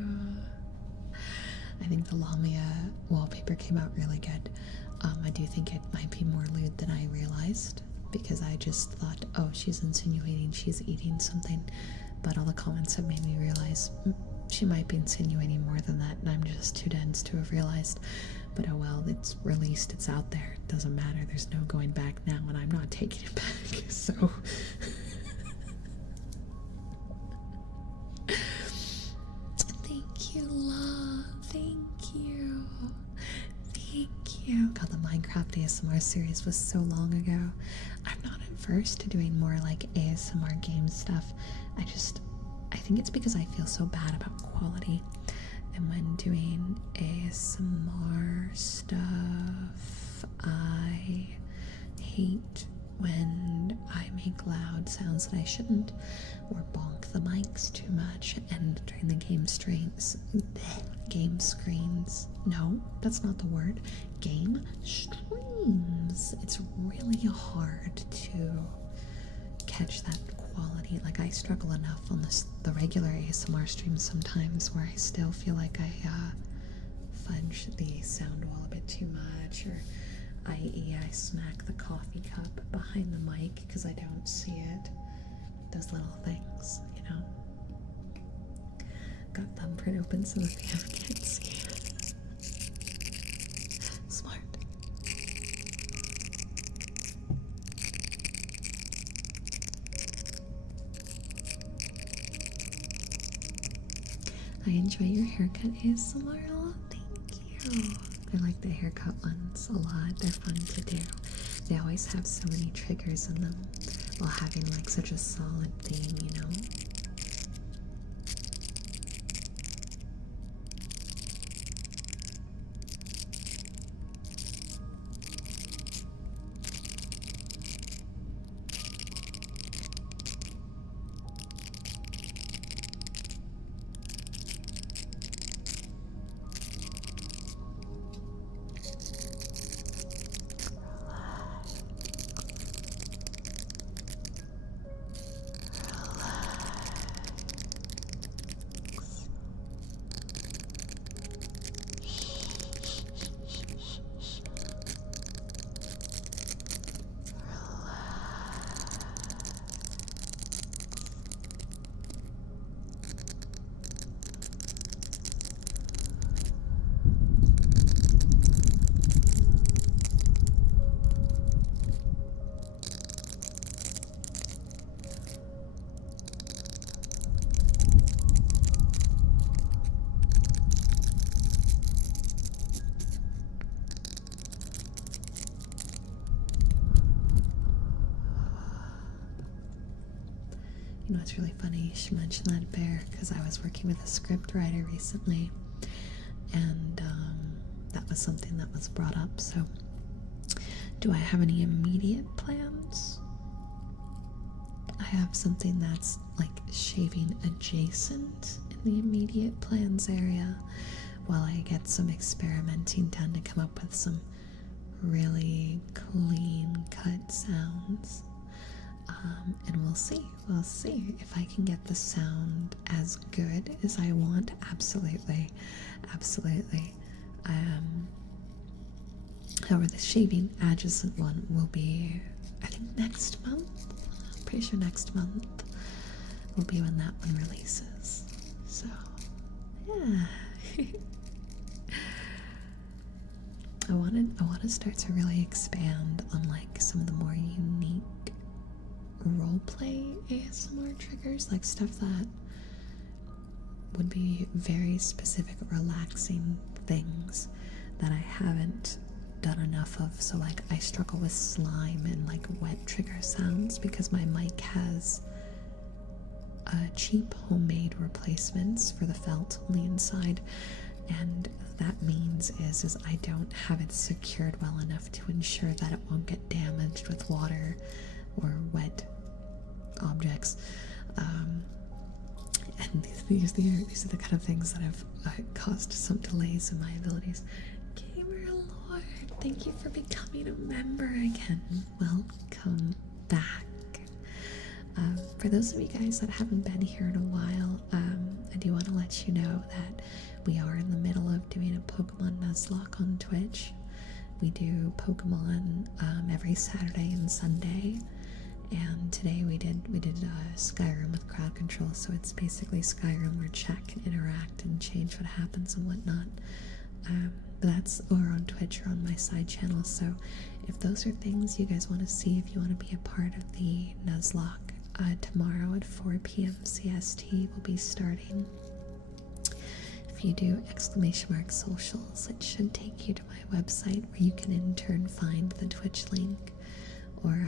I think the Lamia wallpaper came out really good. I do think it might be more lewd than I realized, because I just thought, oh, she's insinuating she's eating something, but all the comments have made me realize she might be insinuating more than that, and I'm just too dense to have realized. But oh well, it's released, it's out there, it doesn't matter, there's no going back now, and I'm not taking it back, so... Thank you, love. Thank you. Thank you. God, the Minecraft ASMR series was so long ago. I'm not a first to doing more like ASMR game stuff, I think it's because I feel so bad about quality. And when doing ASMR stuff, I hate when I make loud sounds that I shouldn't, or bonk the mics too much, and during the game screens. No, that's not the word. Game streams. It's really hard to catch that quality. Like, I struggle enough on the regular ASMR streams sometimes where I still feel like I fudge the sound wall a bit too much, or i.e. I smack the coffee cup behind the mic because I don't see it. Those little things, you know. Got thumbprint open so that the app can't see it. Smart. I enjoy your haircut ASMR a lot. Thank you. I like the haircut ones a lot. They're fun to do. They always have so many triggers in them while having like such a solid theme, you know? You know, it's really funny you should mention that, Bear, because I was working with a script writer recently, and that was something that was brought up. So, do I have any immediate plans? I have something that's like shaving adjacent in the immediate plans area while I get some experimenting done to come up with some really clean cut sounds. And we'll see if I can get the sound as good as I want. Absolutely. However, the shaving adjacent one will be, I think, next month. Pretty sure next month will be when that one releases. So, yeah. I want to start to really expand on like some of the more unique roleplay ASMR triggers, like stuff that would be very specific, relaxing things that I haven't done enough of. So like I struggle with slime and like wet trigger sounds because my mic has cheap homemade replacements for the felt on the inside, and that means is I don't have it secured well enough to ensure that it won't get damaged with water or wet objects, and these are the kind of things that have caused some delays in my abilities. Gamer Lord, thank you for becoming a member again. Welcome back. For those of you guys that haven't been here in a while, I do want to let you know that we are in the middle of doing a Pokemon Nuzlocke on Twitch. We do Pokemon every Saturday and Sunday, and today we did Skyrim with crowd control. So it's basically Skyrim where chat can interact and change what happens and whatnot. But that's over on Twitch or on my side channel. So if those are things you guys want to see, if you want to be a part of the Nuzlocke, tomorrow at 4 p.m. CST will be starting. If you do !socials, it should take you to my website where you can in turn find the Twitch link, or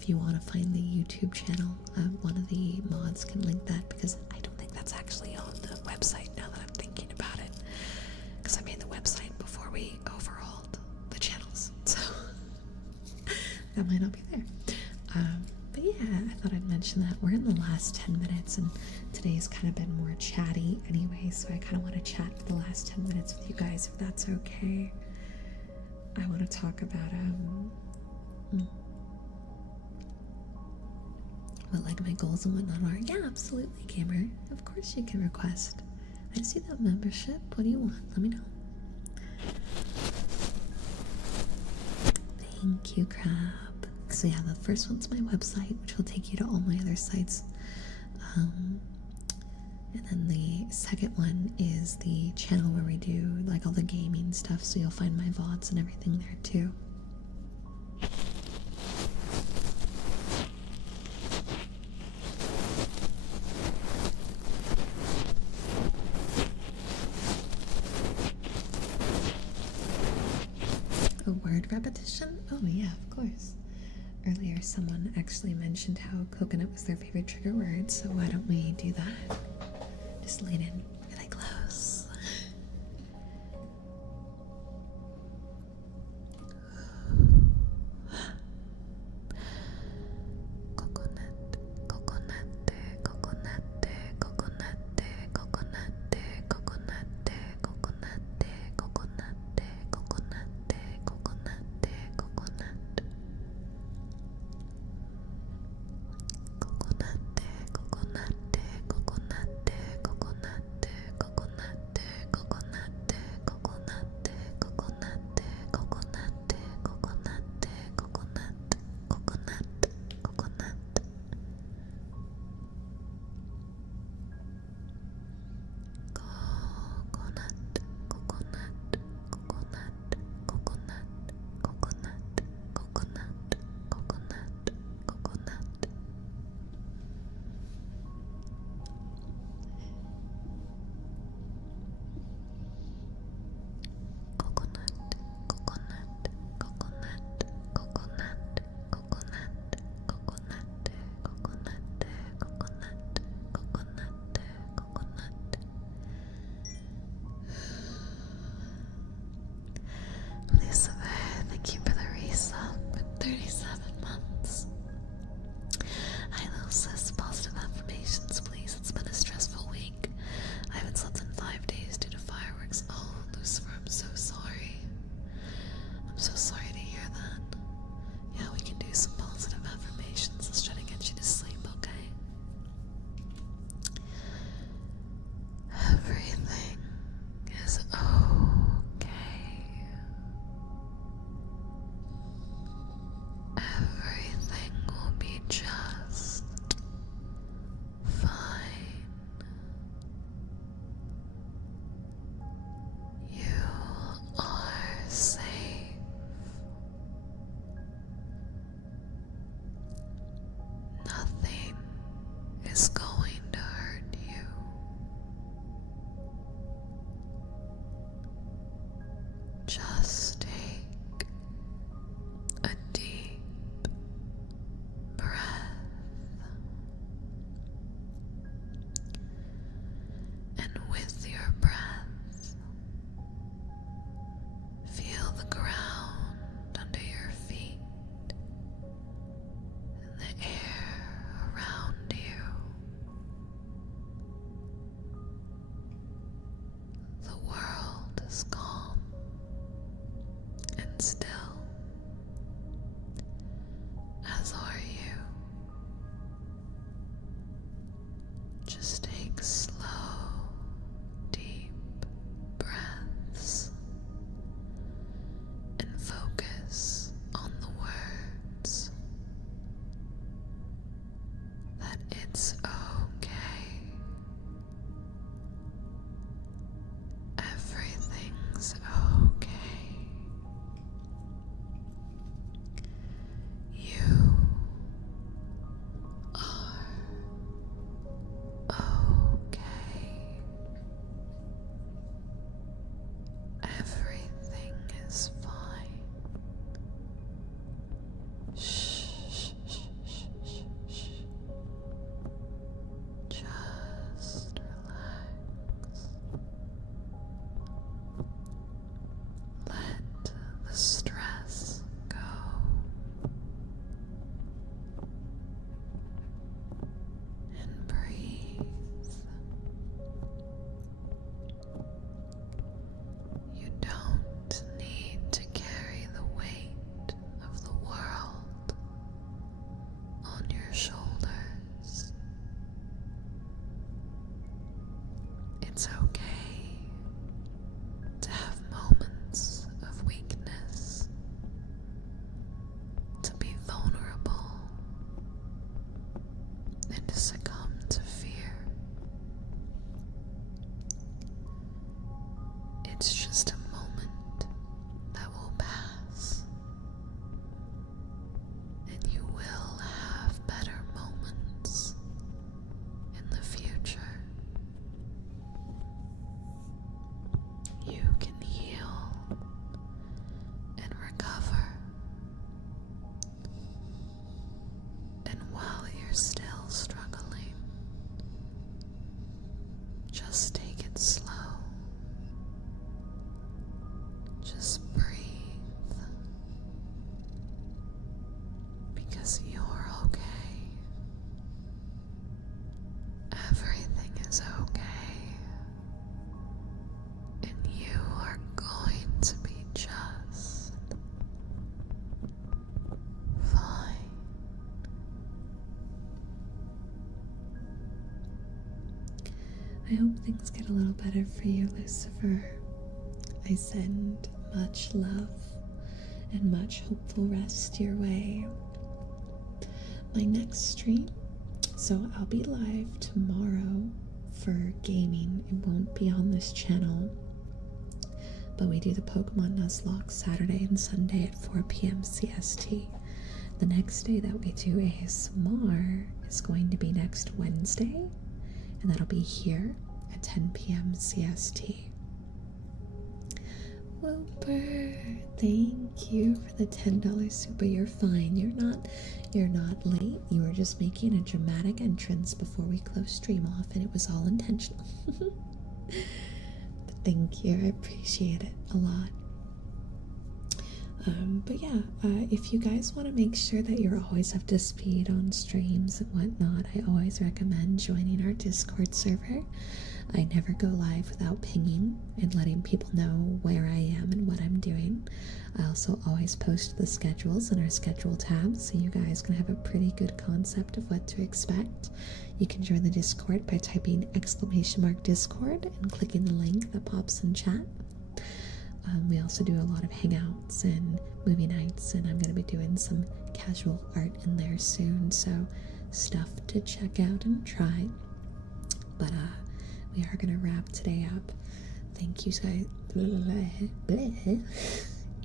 if you want to find the YouTube channel, one of the mods can link that, because I don't think that's actually on the website now that I'm thinking about it, because I made the website before we overhauled the channels, so that might not be there. But yeah, I thought I'd mention that. We're in the last 10 minutes, and today's kind of been more chatty anyway, so I kind of want to chat for the last 10 minutes with you guys, if that's okay. I want to talk about, what, like, my goals and whatnot are. Yeah, absolutely, gamer. Of course you can request. I see that membership. What do you want? Let me know. Thank you, Crab. So yeah, the first one's my website, which will take you to all my other sites. And then the second one is the channel where we do like all the gaming stuff, so you'll find my VODs and everything there too. A word repetition? Oh yeah, of course. Earlier someone actually mentioned how coconut was their favorite trigger word, so why don't we do that? Just lean in really close. Coconut, coconut, coconut, coconut, coconut, coconut, coconut, coconut, coconut, coconut, coconut. Lisa, thank you for the resub for 37 months. Hi, Lucis. Positive affirmations, please. It's been a stressful week. I haven't slept in 5 days due to fireworks. Oh, Lucifer, I'm so sorry. I'm so sorry to hear that. Yeah, we can do some positive affirmations. Let's try to get you to sleep, okay? Everything is okay. Everything will be just fine. You are safe. Nothing is going to hurt you. Just take a deep breath, and with your breath, feel the ground under your feet and the air around you. The world is calm and still, as are you. Just take slow, deep breaths And while you're still struggling, just take it slow. Just breathe. Because you're okay. Everything is okay. And you are going to be just fine. I hope things get a little better for you, Lucifer. I send much love and much hopeful rest your way. My next stream, so I'll be live tomorrow for gaming. It won't be on this channel, but we do the Pokemon Nuzlocke Saturday and Sunday at 4 p.m. CST. The next day that we do ASMR is going to be next Wednesday, and that'll be here at 10 p.m. CST. Whooper, thank you for the $10 super. You're fine. You're not late. You were just making a dramatic entrance before we closed stream off, and it was all intentional. But thank you. I appreciate it a lot. But yeah, if you guys want to make sure that you're always up to speed on streams and whatnot, I always recommend joining our Discord server. I never go live without pinging and letting people know where I am and what I'm doing. I also always post the schedules in our schedule tab, so you guys can have a pretty good concept of what to expect. You can join the Discord by typing !Discord and clicking the link that pops in chat. We also do a lot of hangouts and movie nights, and I'm going to be doing some casual art in there soon, so stuff to check out and try. But we are going to wrap today up. Thank you guys.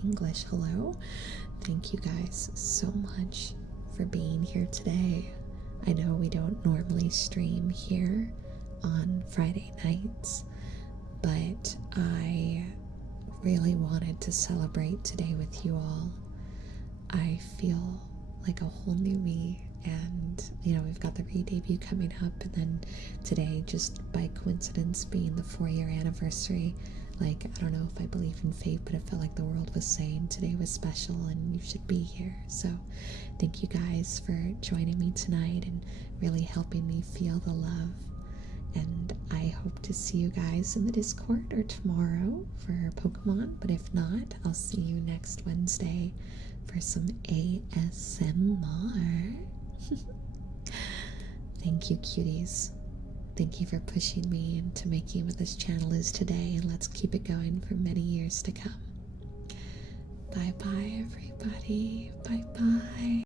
English, hello. Thank you guys so much for being here today. I know we don't normally stream here on Friday nights, but I really wanted to celebrate today with you all. I feel like a whole new me, and we've got the re-debut coming up, and then today, just by coincidence, being the 4-year anniversary. I don't know if I believe in fate, but it felt like the world was saying today was special and you should be here. So thank you guys for joining me tonight and really helping me feel the love. And I hope to see you guys in the Discord or tomorrow for Pokemon. But if not, I'll see you next Wednesday for some ASMR. Thank you, cuties. Thank you for pushing me into making what this channel is today. And let's keep it going for many years to come. Bye-bye, everybody. Bye-bye.